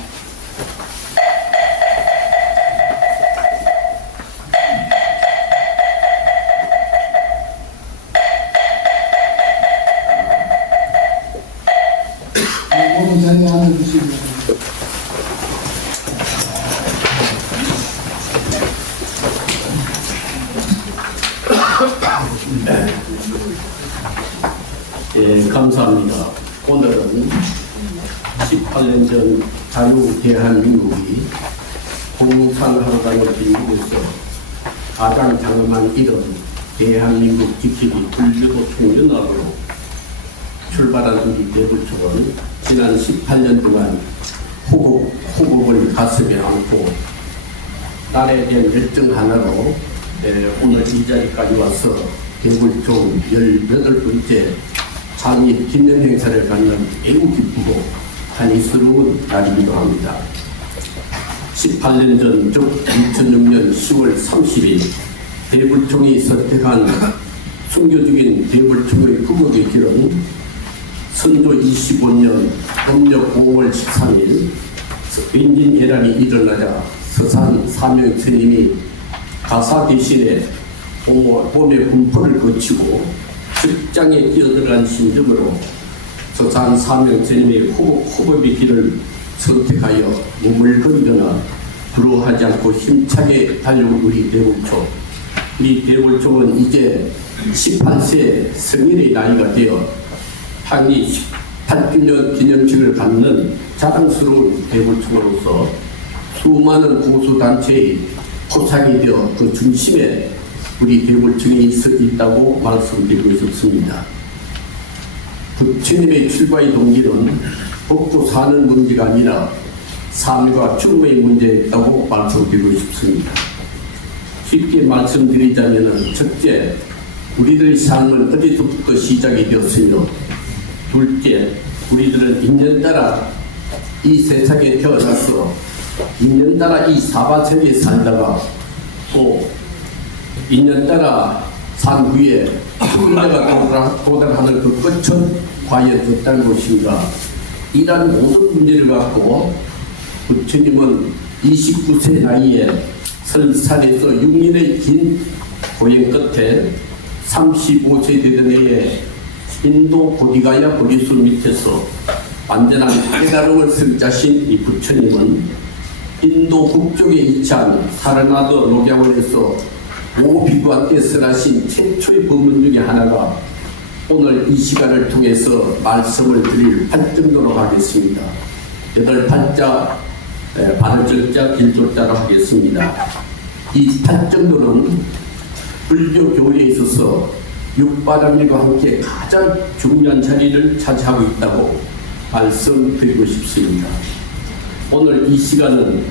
모든 자리에 앉아주시기 바랍니다. 예, 감사합니다. 오늘은 18년 전 자유 대한민국이 공산화국을 빈국에서 가장 장엄한 이름 대한민국 지키기 불교도 총연합으로 출발한 우리 대불총은 지난 18년 동안 호국을 가슴에 안고 나라에 대한 열정 하나로 오늘 이 자리까지 와서 대불총 18번째 창립 기념 행사를 갖는 매우 기쁘고 한이스러운 날이기도 합니다. 18년 전, 즉 2006년 10월 30일 대불총이 선택한 순교적인 대불총의 후보의 길은 선조 25년 음력 5월 13일 인진계란이 일어나자 서산 사명 스님이 가사 대신에 봄의 분포를 거치고 직장에 뛰어들어간 심정으로 서산 사명 스님의 호법의 길을 선택하여 머물거리거나 두려워하지 않고 힘차게 달려온 우리 대불총. 이 대불총은 이제 18세 성인의 나이가 되어 항이 18주년 기념식을 갖는 자랑스러운 대불총으로서 수많은 보수단체의 포상이 되어 그 중심에 우리 대불총이 있다고 말씀드리고 싶습니다. 부처님의 출가의 동기는 먹고 사는 문제가 아니라 삶과 죽음의 문제였다고 말씀드리고 싶습니다. 쉽게 말씀드리자면 첫째, 우리들의 삶은 어디서부터 시작이 되었으며 둘째, 우리들은 인연 따라 이 세상에 태어나서 인연 따라 이 사바세계에 살다가 또 인연 따라 산 후에 승리가 도달하는 그 끝은 과연 어떤 것인가? 이러한 모든 문제를 갖고 부처님은 29세 나이에 설산에서 6년의 긴 고행 끝에 35세 되던 해에 인도 보디가야 보리수 밑에서 완전한 깨달음을 성자신 이 부처님은 인도 북쪽에 위치한 사르나드 녹야원에서 오비관께 설하신 최초의 법문 중에 하나가 오늘 이 시간을 통해서 말씀을 드릴 팔정도로 하겠습니다. 8팔자 바르절자 길조자로 하겠습니다. 이 팔정도는 불교 교리에 있어서 육바람일과 함께 가장 중요한 자리를 차지하고 있다고 말씀드리고 싶습니다. 오늘 이 시간은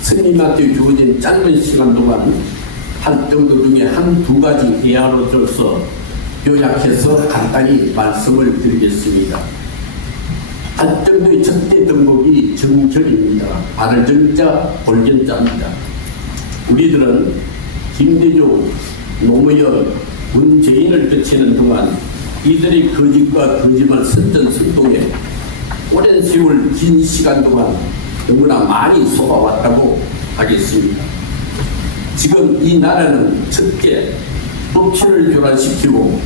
스님한테 주어진 짧은 시간 동안 팔정도 중에 한두 가지 예화로서 요약해서 간단히 말씀을 드리겠습니다. 팔정도의 첫째 덕목이 정절입니다. 바르절자, 볼견자입니다. 우리들은 김대중, 노무현, 문재인을 거치는 동안 이들의 거짓과 거짓말 선전선동에 오랜 세월 긴 시간 동안 너무나 많이 속아왔다고 하겠습니다. 지금 이 나라는 첫째, 법치를 교란시키고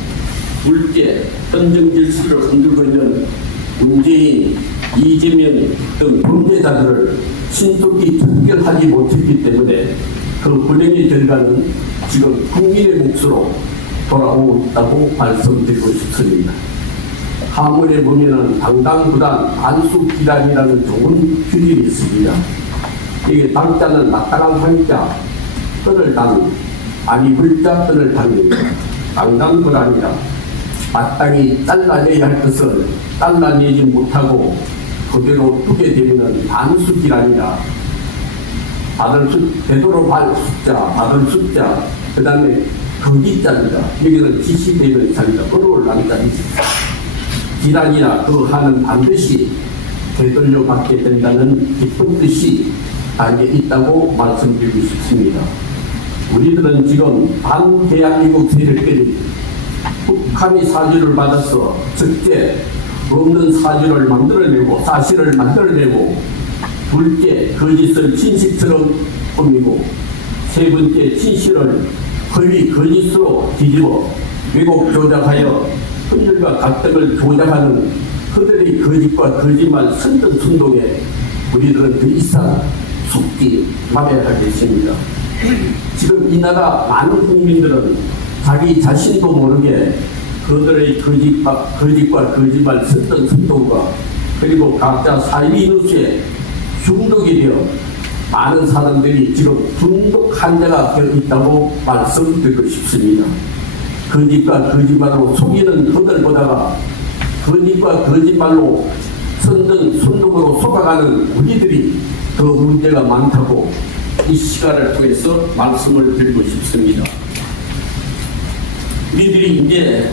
둘째, 헌정 질서를 흔들고 있는 문재인, 이재명 등 범죄자들을 신속히 특별하지 못했기 때문에 그 불행의 결과는 지금 국민의 몫으로 돌아오고 있다고 말씀드리고 싶습니다. 하물에 보면은 당당부당 안수기란이라는 좋은 규율이 있습니다. 이게 당자는 마땅한 당자, 뜰을 당, 아니 불자 뜰을 당입니다. 당당부당이라 마땅히 잘라내야 할 것을 잘라내지 못하고 그대로 두게 되면 안수기란이라 되도록 받을 숫자, 그 다음에 거기자입니다. 여기는 지시되는 자입니다. 어려울 남자입니다. 기란이나 그 하는 반드시 되돌려 받게 된다는 깊은 뜻이 안에 있다고 말씀드리고 싶습니다. 우리들은 지금 반대한민국 세력들이 북한이 사주를 받아서 첫째, 없는 사주를 만들어내고 사실을 만들어내고 둘째, 거짓을 진실처럼 꾸미고 세 번째, 진실을 허위 거짓으로 뒤집어 왜곡 조작하여 흔들과 갈등을 조작하는 그들의 거짓과 거짓말 선전선동에 우리들은 더 이상 속지 말아야 하겠습니다. 지금 이 나라 많은 국민들은 자기 자신도 모르게 그들의 거짓과 거짓말 선전선동과 그리고 각자 사이비 뉴스에 중독이 되어 많은 사람들이 지금 중독 환자가 되어 있다고 말씀드리고 싶습니다. 거짓과 거짓말로 속이는 그들보다가 거짓과 거짓말로 선동으로 속아가는 우리들이 더 문제가 많다고 이 시간을 통해서 말씀을 드리고 싶습니다. 우리들이 이제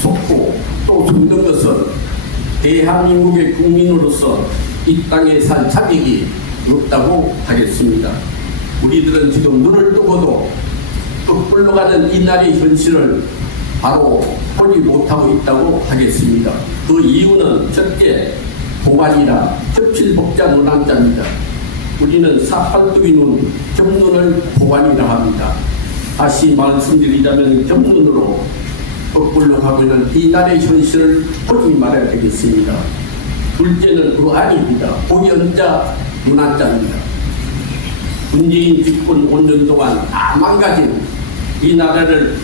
속고 또 속는 것은 대한민국의 국민으로서 이 땅에 살 자격이 없다고 하겠습니다. 우리들은 지금 눈을 뜨고도 거꾸로 가는 이 나라의 현실을 바로 보지 못하고 있다고 하겠습니다. 그 이유는 첫째, 보관이라 접실복자 논란자입니다. 우리는 사팔뚝이 눈, 겹눈을 보관이라 합니다. 다시 말씀드리자면 겹눈으로 거꾸로 가고 있는 이 나라의 현실을 보지 말아야 되겠습니다. 둘째는 의안입니다. 보견자, 문안자입니다. 문재인 집권 5년 동안 다 망가진 이 나라를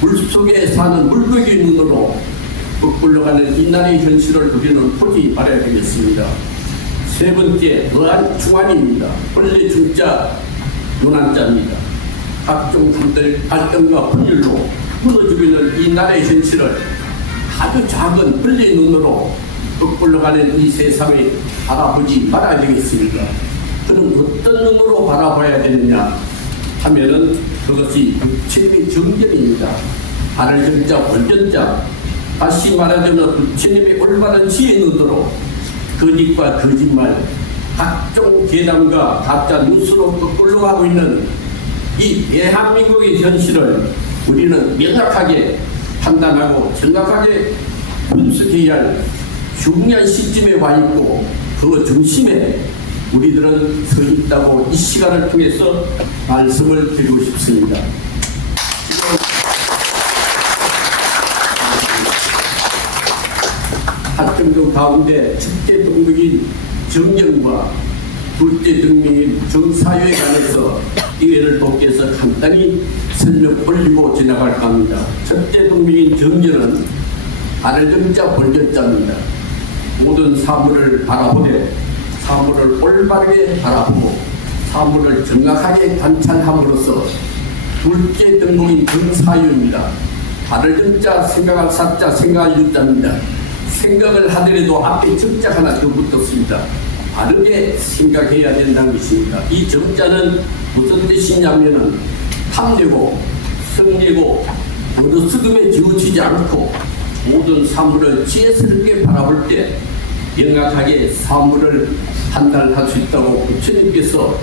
물속에 사는 물고기 눈으로 거꾸로 가는 이 나라의 현실을 우리는 보지 말아야 되겠습니다. 세 번째, 의안 중안입니다. 원래 중자, 문안자입니다. 각종 갈등과 분열로 무너지고 있는 이 나라의 현실을 아주 작은 벌레 눈으로 거꾸로 가는 이 세상을 바라보지 말아야 되겠습니까? 그럼 어떤 눈으로 바라봐야 되느냐 하면은 그것이 부처님의 정견입니다. 하늘 정자, 월견자, 다시 말하자면 부처님의 올바른 지혜 눈으로 거짓과 거짓말, 각종 괴담과 가짜 뉴스로 거꾸로 가고 있는 이 대한민국의 현실을 우리는 명확하게 판단하고 정확하게 분석해야 할 중요한 시점에 와 있고 그 중심에 우리들은 서 있다고 이 시간을 통해서 말씀을 드리고 싶습니다. 합정동 가운데 첫째 동력인 정경과 둘째 동력인 정사유에 관해서 기회를 돕기위해서 간단히 설명 올리고 지나갈까 합니다. 첫째 동력인 정경은 하늘정자 볼견자입니다. 모든 사물을 바라보되 사물을 올바르게 바라보고 사물을 정확하게 관찰함으로써 둘째 등록인 정사유입니다. 하늘정자 생각할 사자 생각할 유자입니다. 생각을 하더라도 앞에 정자 하나 더 붙었습니다. 바르게 생각해야 된다는 것입니다. 이 정자는 무슨 뜻이냐면은 탐내고 성내고 어느 수금에 지우치지 않고 모든 사물을 지혜스럽게 바라볼 때 명확하게 사물을 판단할 수 있다고 부처님께서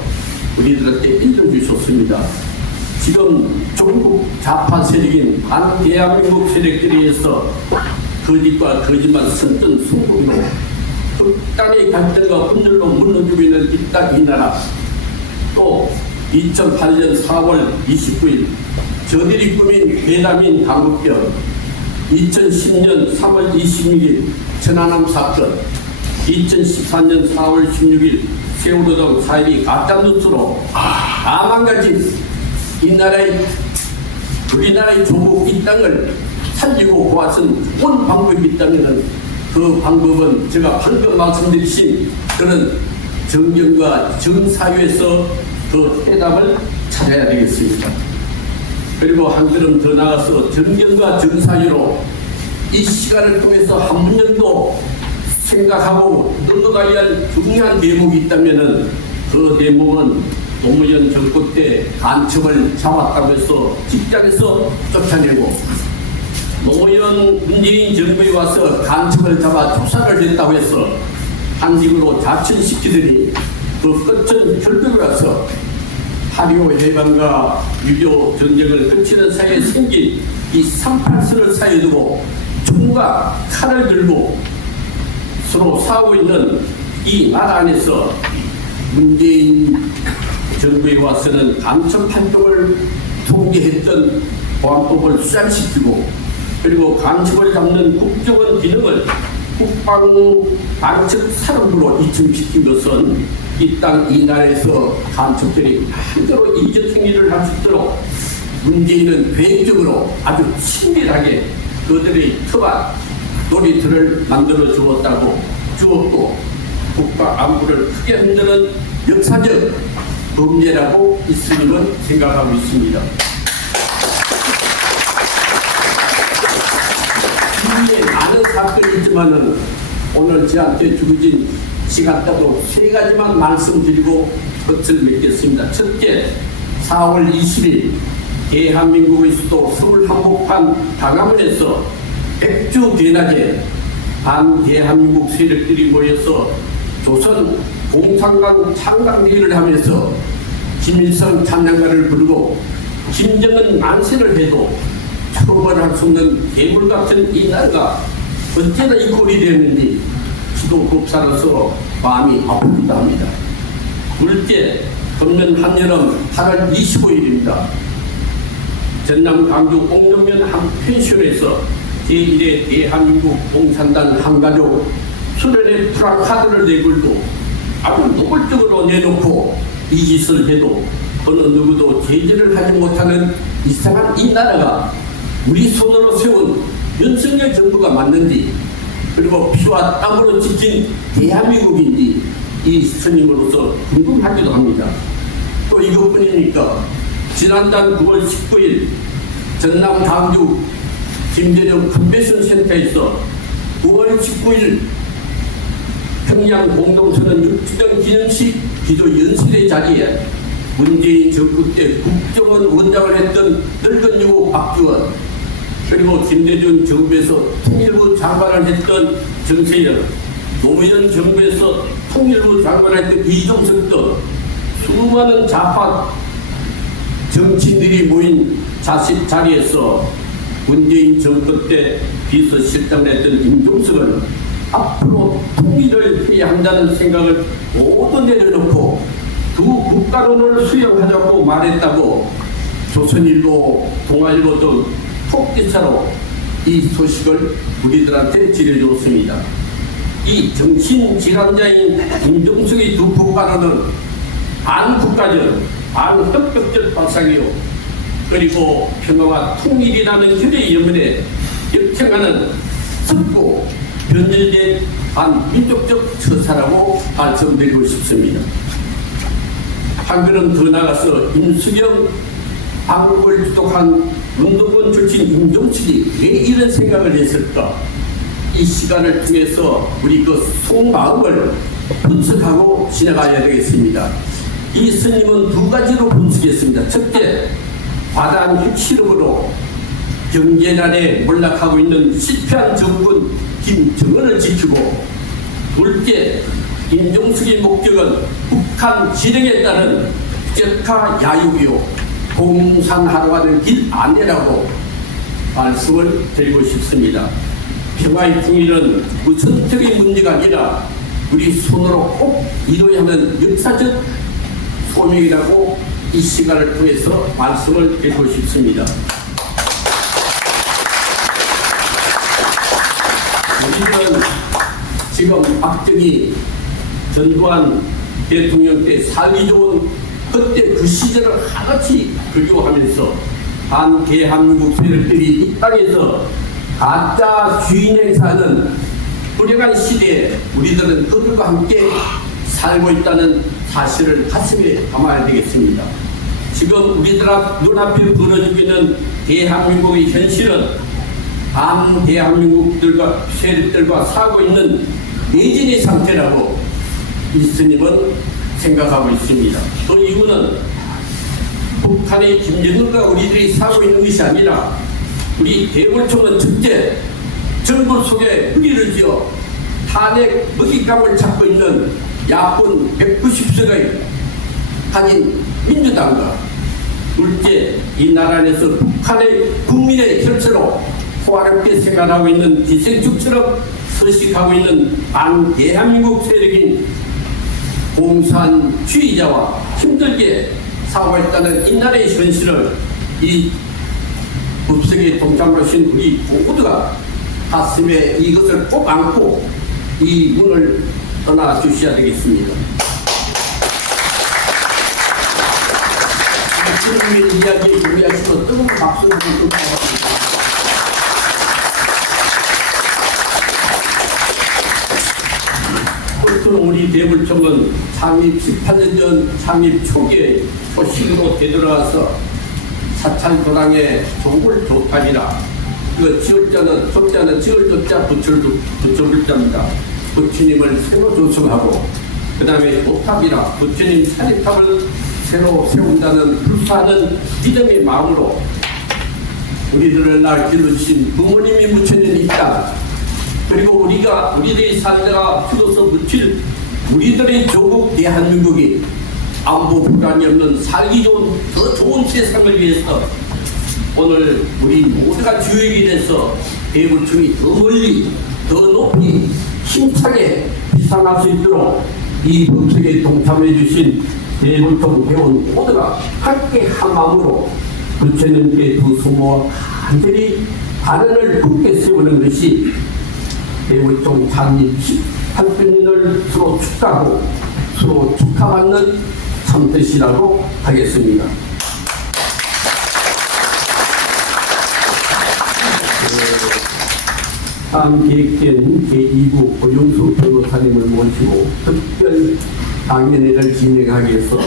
우리들한테 일러주셨습니다. 지금 중국 좌파 세력인 반대한민국 세력들에 의해서 거짓과 거짓말 선전 소금으로 극단의 갈등과 분열로 무너지고 있는 이 나라, 또 2008년 4월 29일 저들이 꾸민 괴담인 강북병, 2010년 3월 26일 천안함 사건, 2014년 4월 16일 세월호 등 4일이 가짜뉴스로 다 망가진 이 나라의 우리나라의 조국 이 땅을 살리고 보았은 좋은 방법이 있다면 그 방법은 제가 방금 말씀드린 그런 정경과 정사유에서 그 해답을 찾아야 되겠습니다. 그리고 한 걸음 더 나가서 정경과 정사유로 이 시간을 통해서 한 분 정도 생각하고 넘어가야 할 중요한 대목이 있다면 그 대목은 노무현 정권 때 간첩을 잡았다고 해서 직장에서 쫓아내고 노무현 문재인 정부에 와서 간첩을 잡아 조사를 했다고 해서 한직으로 자천시키더니 그 끝은 결국에 와서 8.25 해방과 6.25 전쟁을 거치는 사이에 생긴 이 38선을 사이에 두고 총과 칼을 들고 서로 싸우고 있는 이 나라 안에서 문재인 정부에 와서는 간첩 활동을 통제했던 보안법을 수장시키고 그리고 간첩을 잡는 국정원 기능을 국방안측 사령부로 이전시킨 것은 이 땅 이 나라에서 간첩들이 마음대로 이적 행위를 할 수 있도록 문재인은 계획적으로 아주 친밀하게 그들의 터와 놀이터를 만들어 주었고 국가 안보를 크게 흔드는 역사적 범죄라고 이스님은 생각하고 있습니다. 이후에 많은 사건이 있지만은 오늘 저한테 주어진 시간 따로 세 가지만 말씀드리고 끝을 맺겠습니다. 첫째, 4월 20일 대한민국의 수도 서울 한복판 광화문에서 백주 대낮에 대한민국 세력들이 모여서 조선 공산당 창당대회를 하면서 김일성 찬양가를 부르고 김정은 만세를 해도 처벌할 수 없는 괴물 같은 이 나라가 언제나 이 꼴이 되었는지 지도급사로서 마음이 아프기도 합니다. 둘째, 금년 한여름 8월 25일입니다. 전남 광주 옥천면 한 펜션에서 제1회 대한민국 공산당 한가족 수련회 프라카드를 내걸고 아주 노골적으로 내놓고 이 짓을 해도 어느 누구도 제재를 하지 못하는 이상한 이 나라가 우리 손으로 세운 윤석열 정부가 맞는지, 그리고 피와 땀으로 지킨 대한민국인지 이 스님으로서 궁금하기도 합니다. 또 이것뿐이니까 지난달 9월 19일 전남 광주 김대중 컨벤션 센터에서 9월 19일 평양 공동선언 6주년 기념식 기도 연설의 자리에 문재인 정부 때 국정원 원장을 했던 늙은 유고 박지원, 그리고 김대중 정부에서 통일부 장관을 했던 정세현, 노무현 정부에서 통일부 장관을 했던 이종석 등 수많은 좌파 정치인들이 모인 자리에서 문재인 정부 때 비서실장을 했던 임종석은 앞으로 통일을 해야 한다는 생각을 모두 내려놓고 두 국가론을 수용하자고 말했다고 조선일보, 동아일보 등 폭기차로 이 소식을 우리들한테 지려줬습니다. 이 정신질환자인 임종석의 두 국가론은 반국가적, 반협력적 발상이요, 그리고 평화와 통일이라는 혈의 염원에 역행하는 썩고 변절된 반민족적 처사라고 말씀드리고 싶습니다. 한 걸음 더 나가서 임수경 한국을 주독한 운동권 출신 임종석이 왜 이런 생각을 했을까? 이 시간을 통해서 우리 그 속마음을 분석하고 지나가야 되겠습니다. 이 스님은 두 가지로 분석했습니다. 첫째, 과다한 핵실험으로 경제난에 몰락하고 있는 실패한 정권 김정은을 지키고, 둘째, 임종석의 목적은 북한 지령에 따른 적화 야유요 공산화로 가는 길 아니라고 말씀을 드리고 싶습니다. 평화의 통일은 무선적인 문제가 아니라 우리 손으로 꼭 이루어야 하는 역사적 소명이라고 이 시간을 통해서 말씀을 드리고 싶습니다. 우리는 지금 박정희, 전두환 대통령 때 살기 좋은 그때 그 시절을 하나씩 그리워하면서 대한민국 세력들이 이 땅에서 가짜 주인 행사하는 불행한 시대에 우리들은 그들과 함께 살고 있다는 사실을 가슴에 담아야 되겠습니다. 지금 우리들 눈앞에 벌어지고 있는 대한민국의 현실은 대한민국들과 세력들과 사고 있는 내진의 상태라고 이 스님은 생각하고 있습니다. 그 이유는 북한의 김정은과 우리들이 사고 있는 것이 아니라 우리 대불총은 첫째, 정부 속에 뿌리를 지어 탄핵 먹잇감을 찾고 있는 야권 190석의 가진 민주당과, 둘째, 이 나라 안에서 북한의 국민의 혈세로 호화롭게 생활하고 있는 기생충처럼 서식하고 있는 대한민국 세력인 공산주의자와 힘들게 사고했다는 이 나라의 현실을 이 법석에 동참하신 우리 모두가 가슴에 이것을 꼭 안고 이 문을 떠나 주셔야 되겠습니다. 스님의 이야기에 동의하시고 뜨거운 박수를 부탁드립니다. 우리 대불총은 창립 18년 전 창립 초기에 초식으로 되돌아와서 사찰 도당의 종골 조탄이라, 그 지을자는 조자는 지을 조자 부처불자입니다. 부처님을 새로 조성하고, 그 다음에 조탑이라 부처님 사립탑을 새로 세운다는 불사하는 믿음의 마음으로 우리들을 날 길러주신 부모님이 묻혀있는 이 땅, 그리고 우리들의 산대가 죽어서 묻힐 우리들의 조국 대한민국이 안보 불안이 없는 살기 좋은 더 좋은 세상을 위해서 오늘 우리 모두가 주역이 돼서 대불청이 더 멀리 더 높이 힘차게 비상할 수 있도록 이 법칙에 동참해 주신 대불청 회원 모두가 함께 한 마음으로 부처님께 두 손모아 간절히 발언을 굳게 세우는 것이 대불청 창립 18주년을 서로 축하하고 서로 축하받는 참뜻이라고 하겠습니다. 다음 계획된 제2부 고용수 변호사님을 모시고 특별 강연회를 진행하기 위해서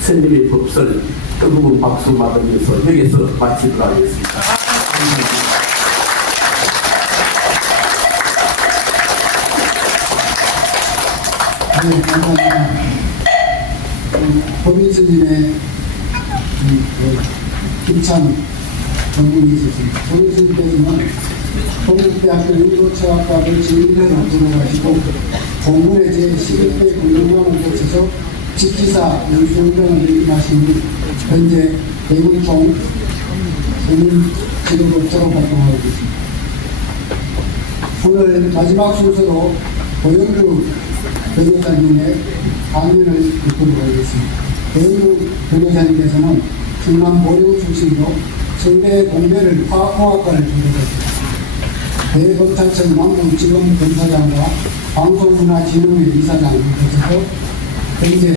스님의 법설 뜨거운 박수 받으면서 여기서 마치도록 하겠습니다. 네, 감사합니다. 법인 스님의 김찬 전문이 있었습니다. 법인 스님께서는 동국대학교 인도체학과를 제1년을 들어가시고 공군의 제11대 군용관을 거쳐서 직기사 연수훈련을 임하신 후 현재 대군총 스님 지도로 졸업 활동하고 있습니다. 오늘 마지막 순서로 고영주 변호사님의 강연을 듣도록 하겠습니다. 고영주 변호사님께서는 충남 보령 출신으로 서울대 공대를 화학공학과를 졸업했습니다. 대검찰청 남부지검 검사장과 방송문화진흥회 이사장을 거쳐서 현재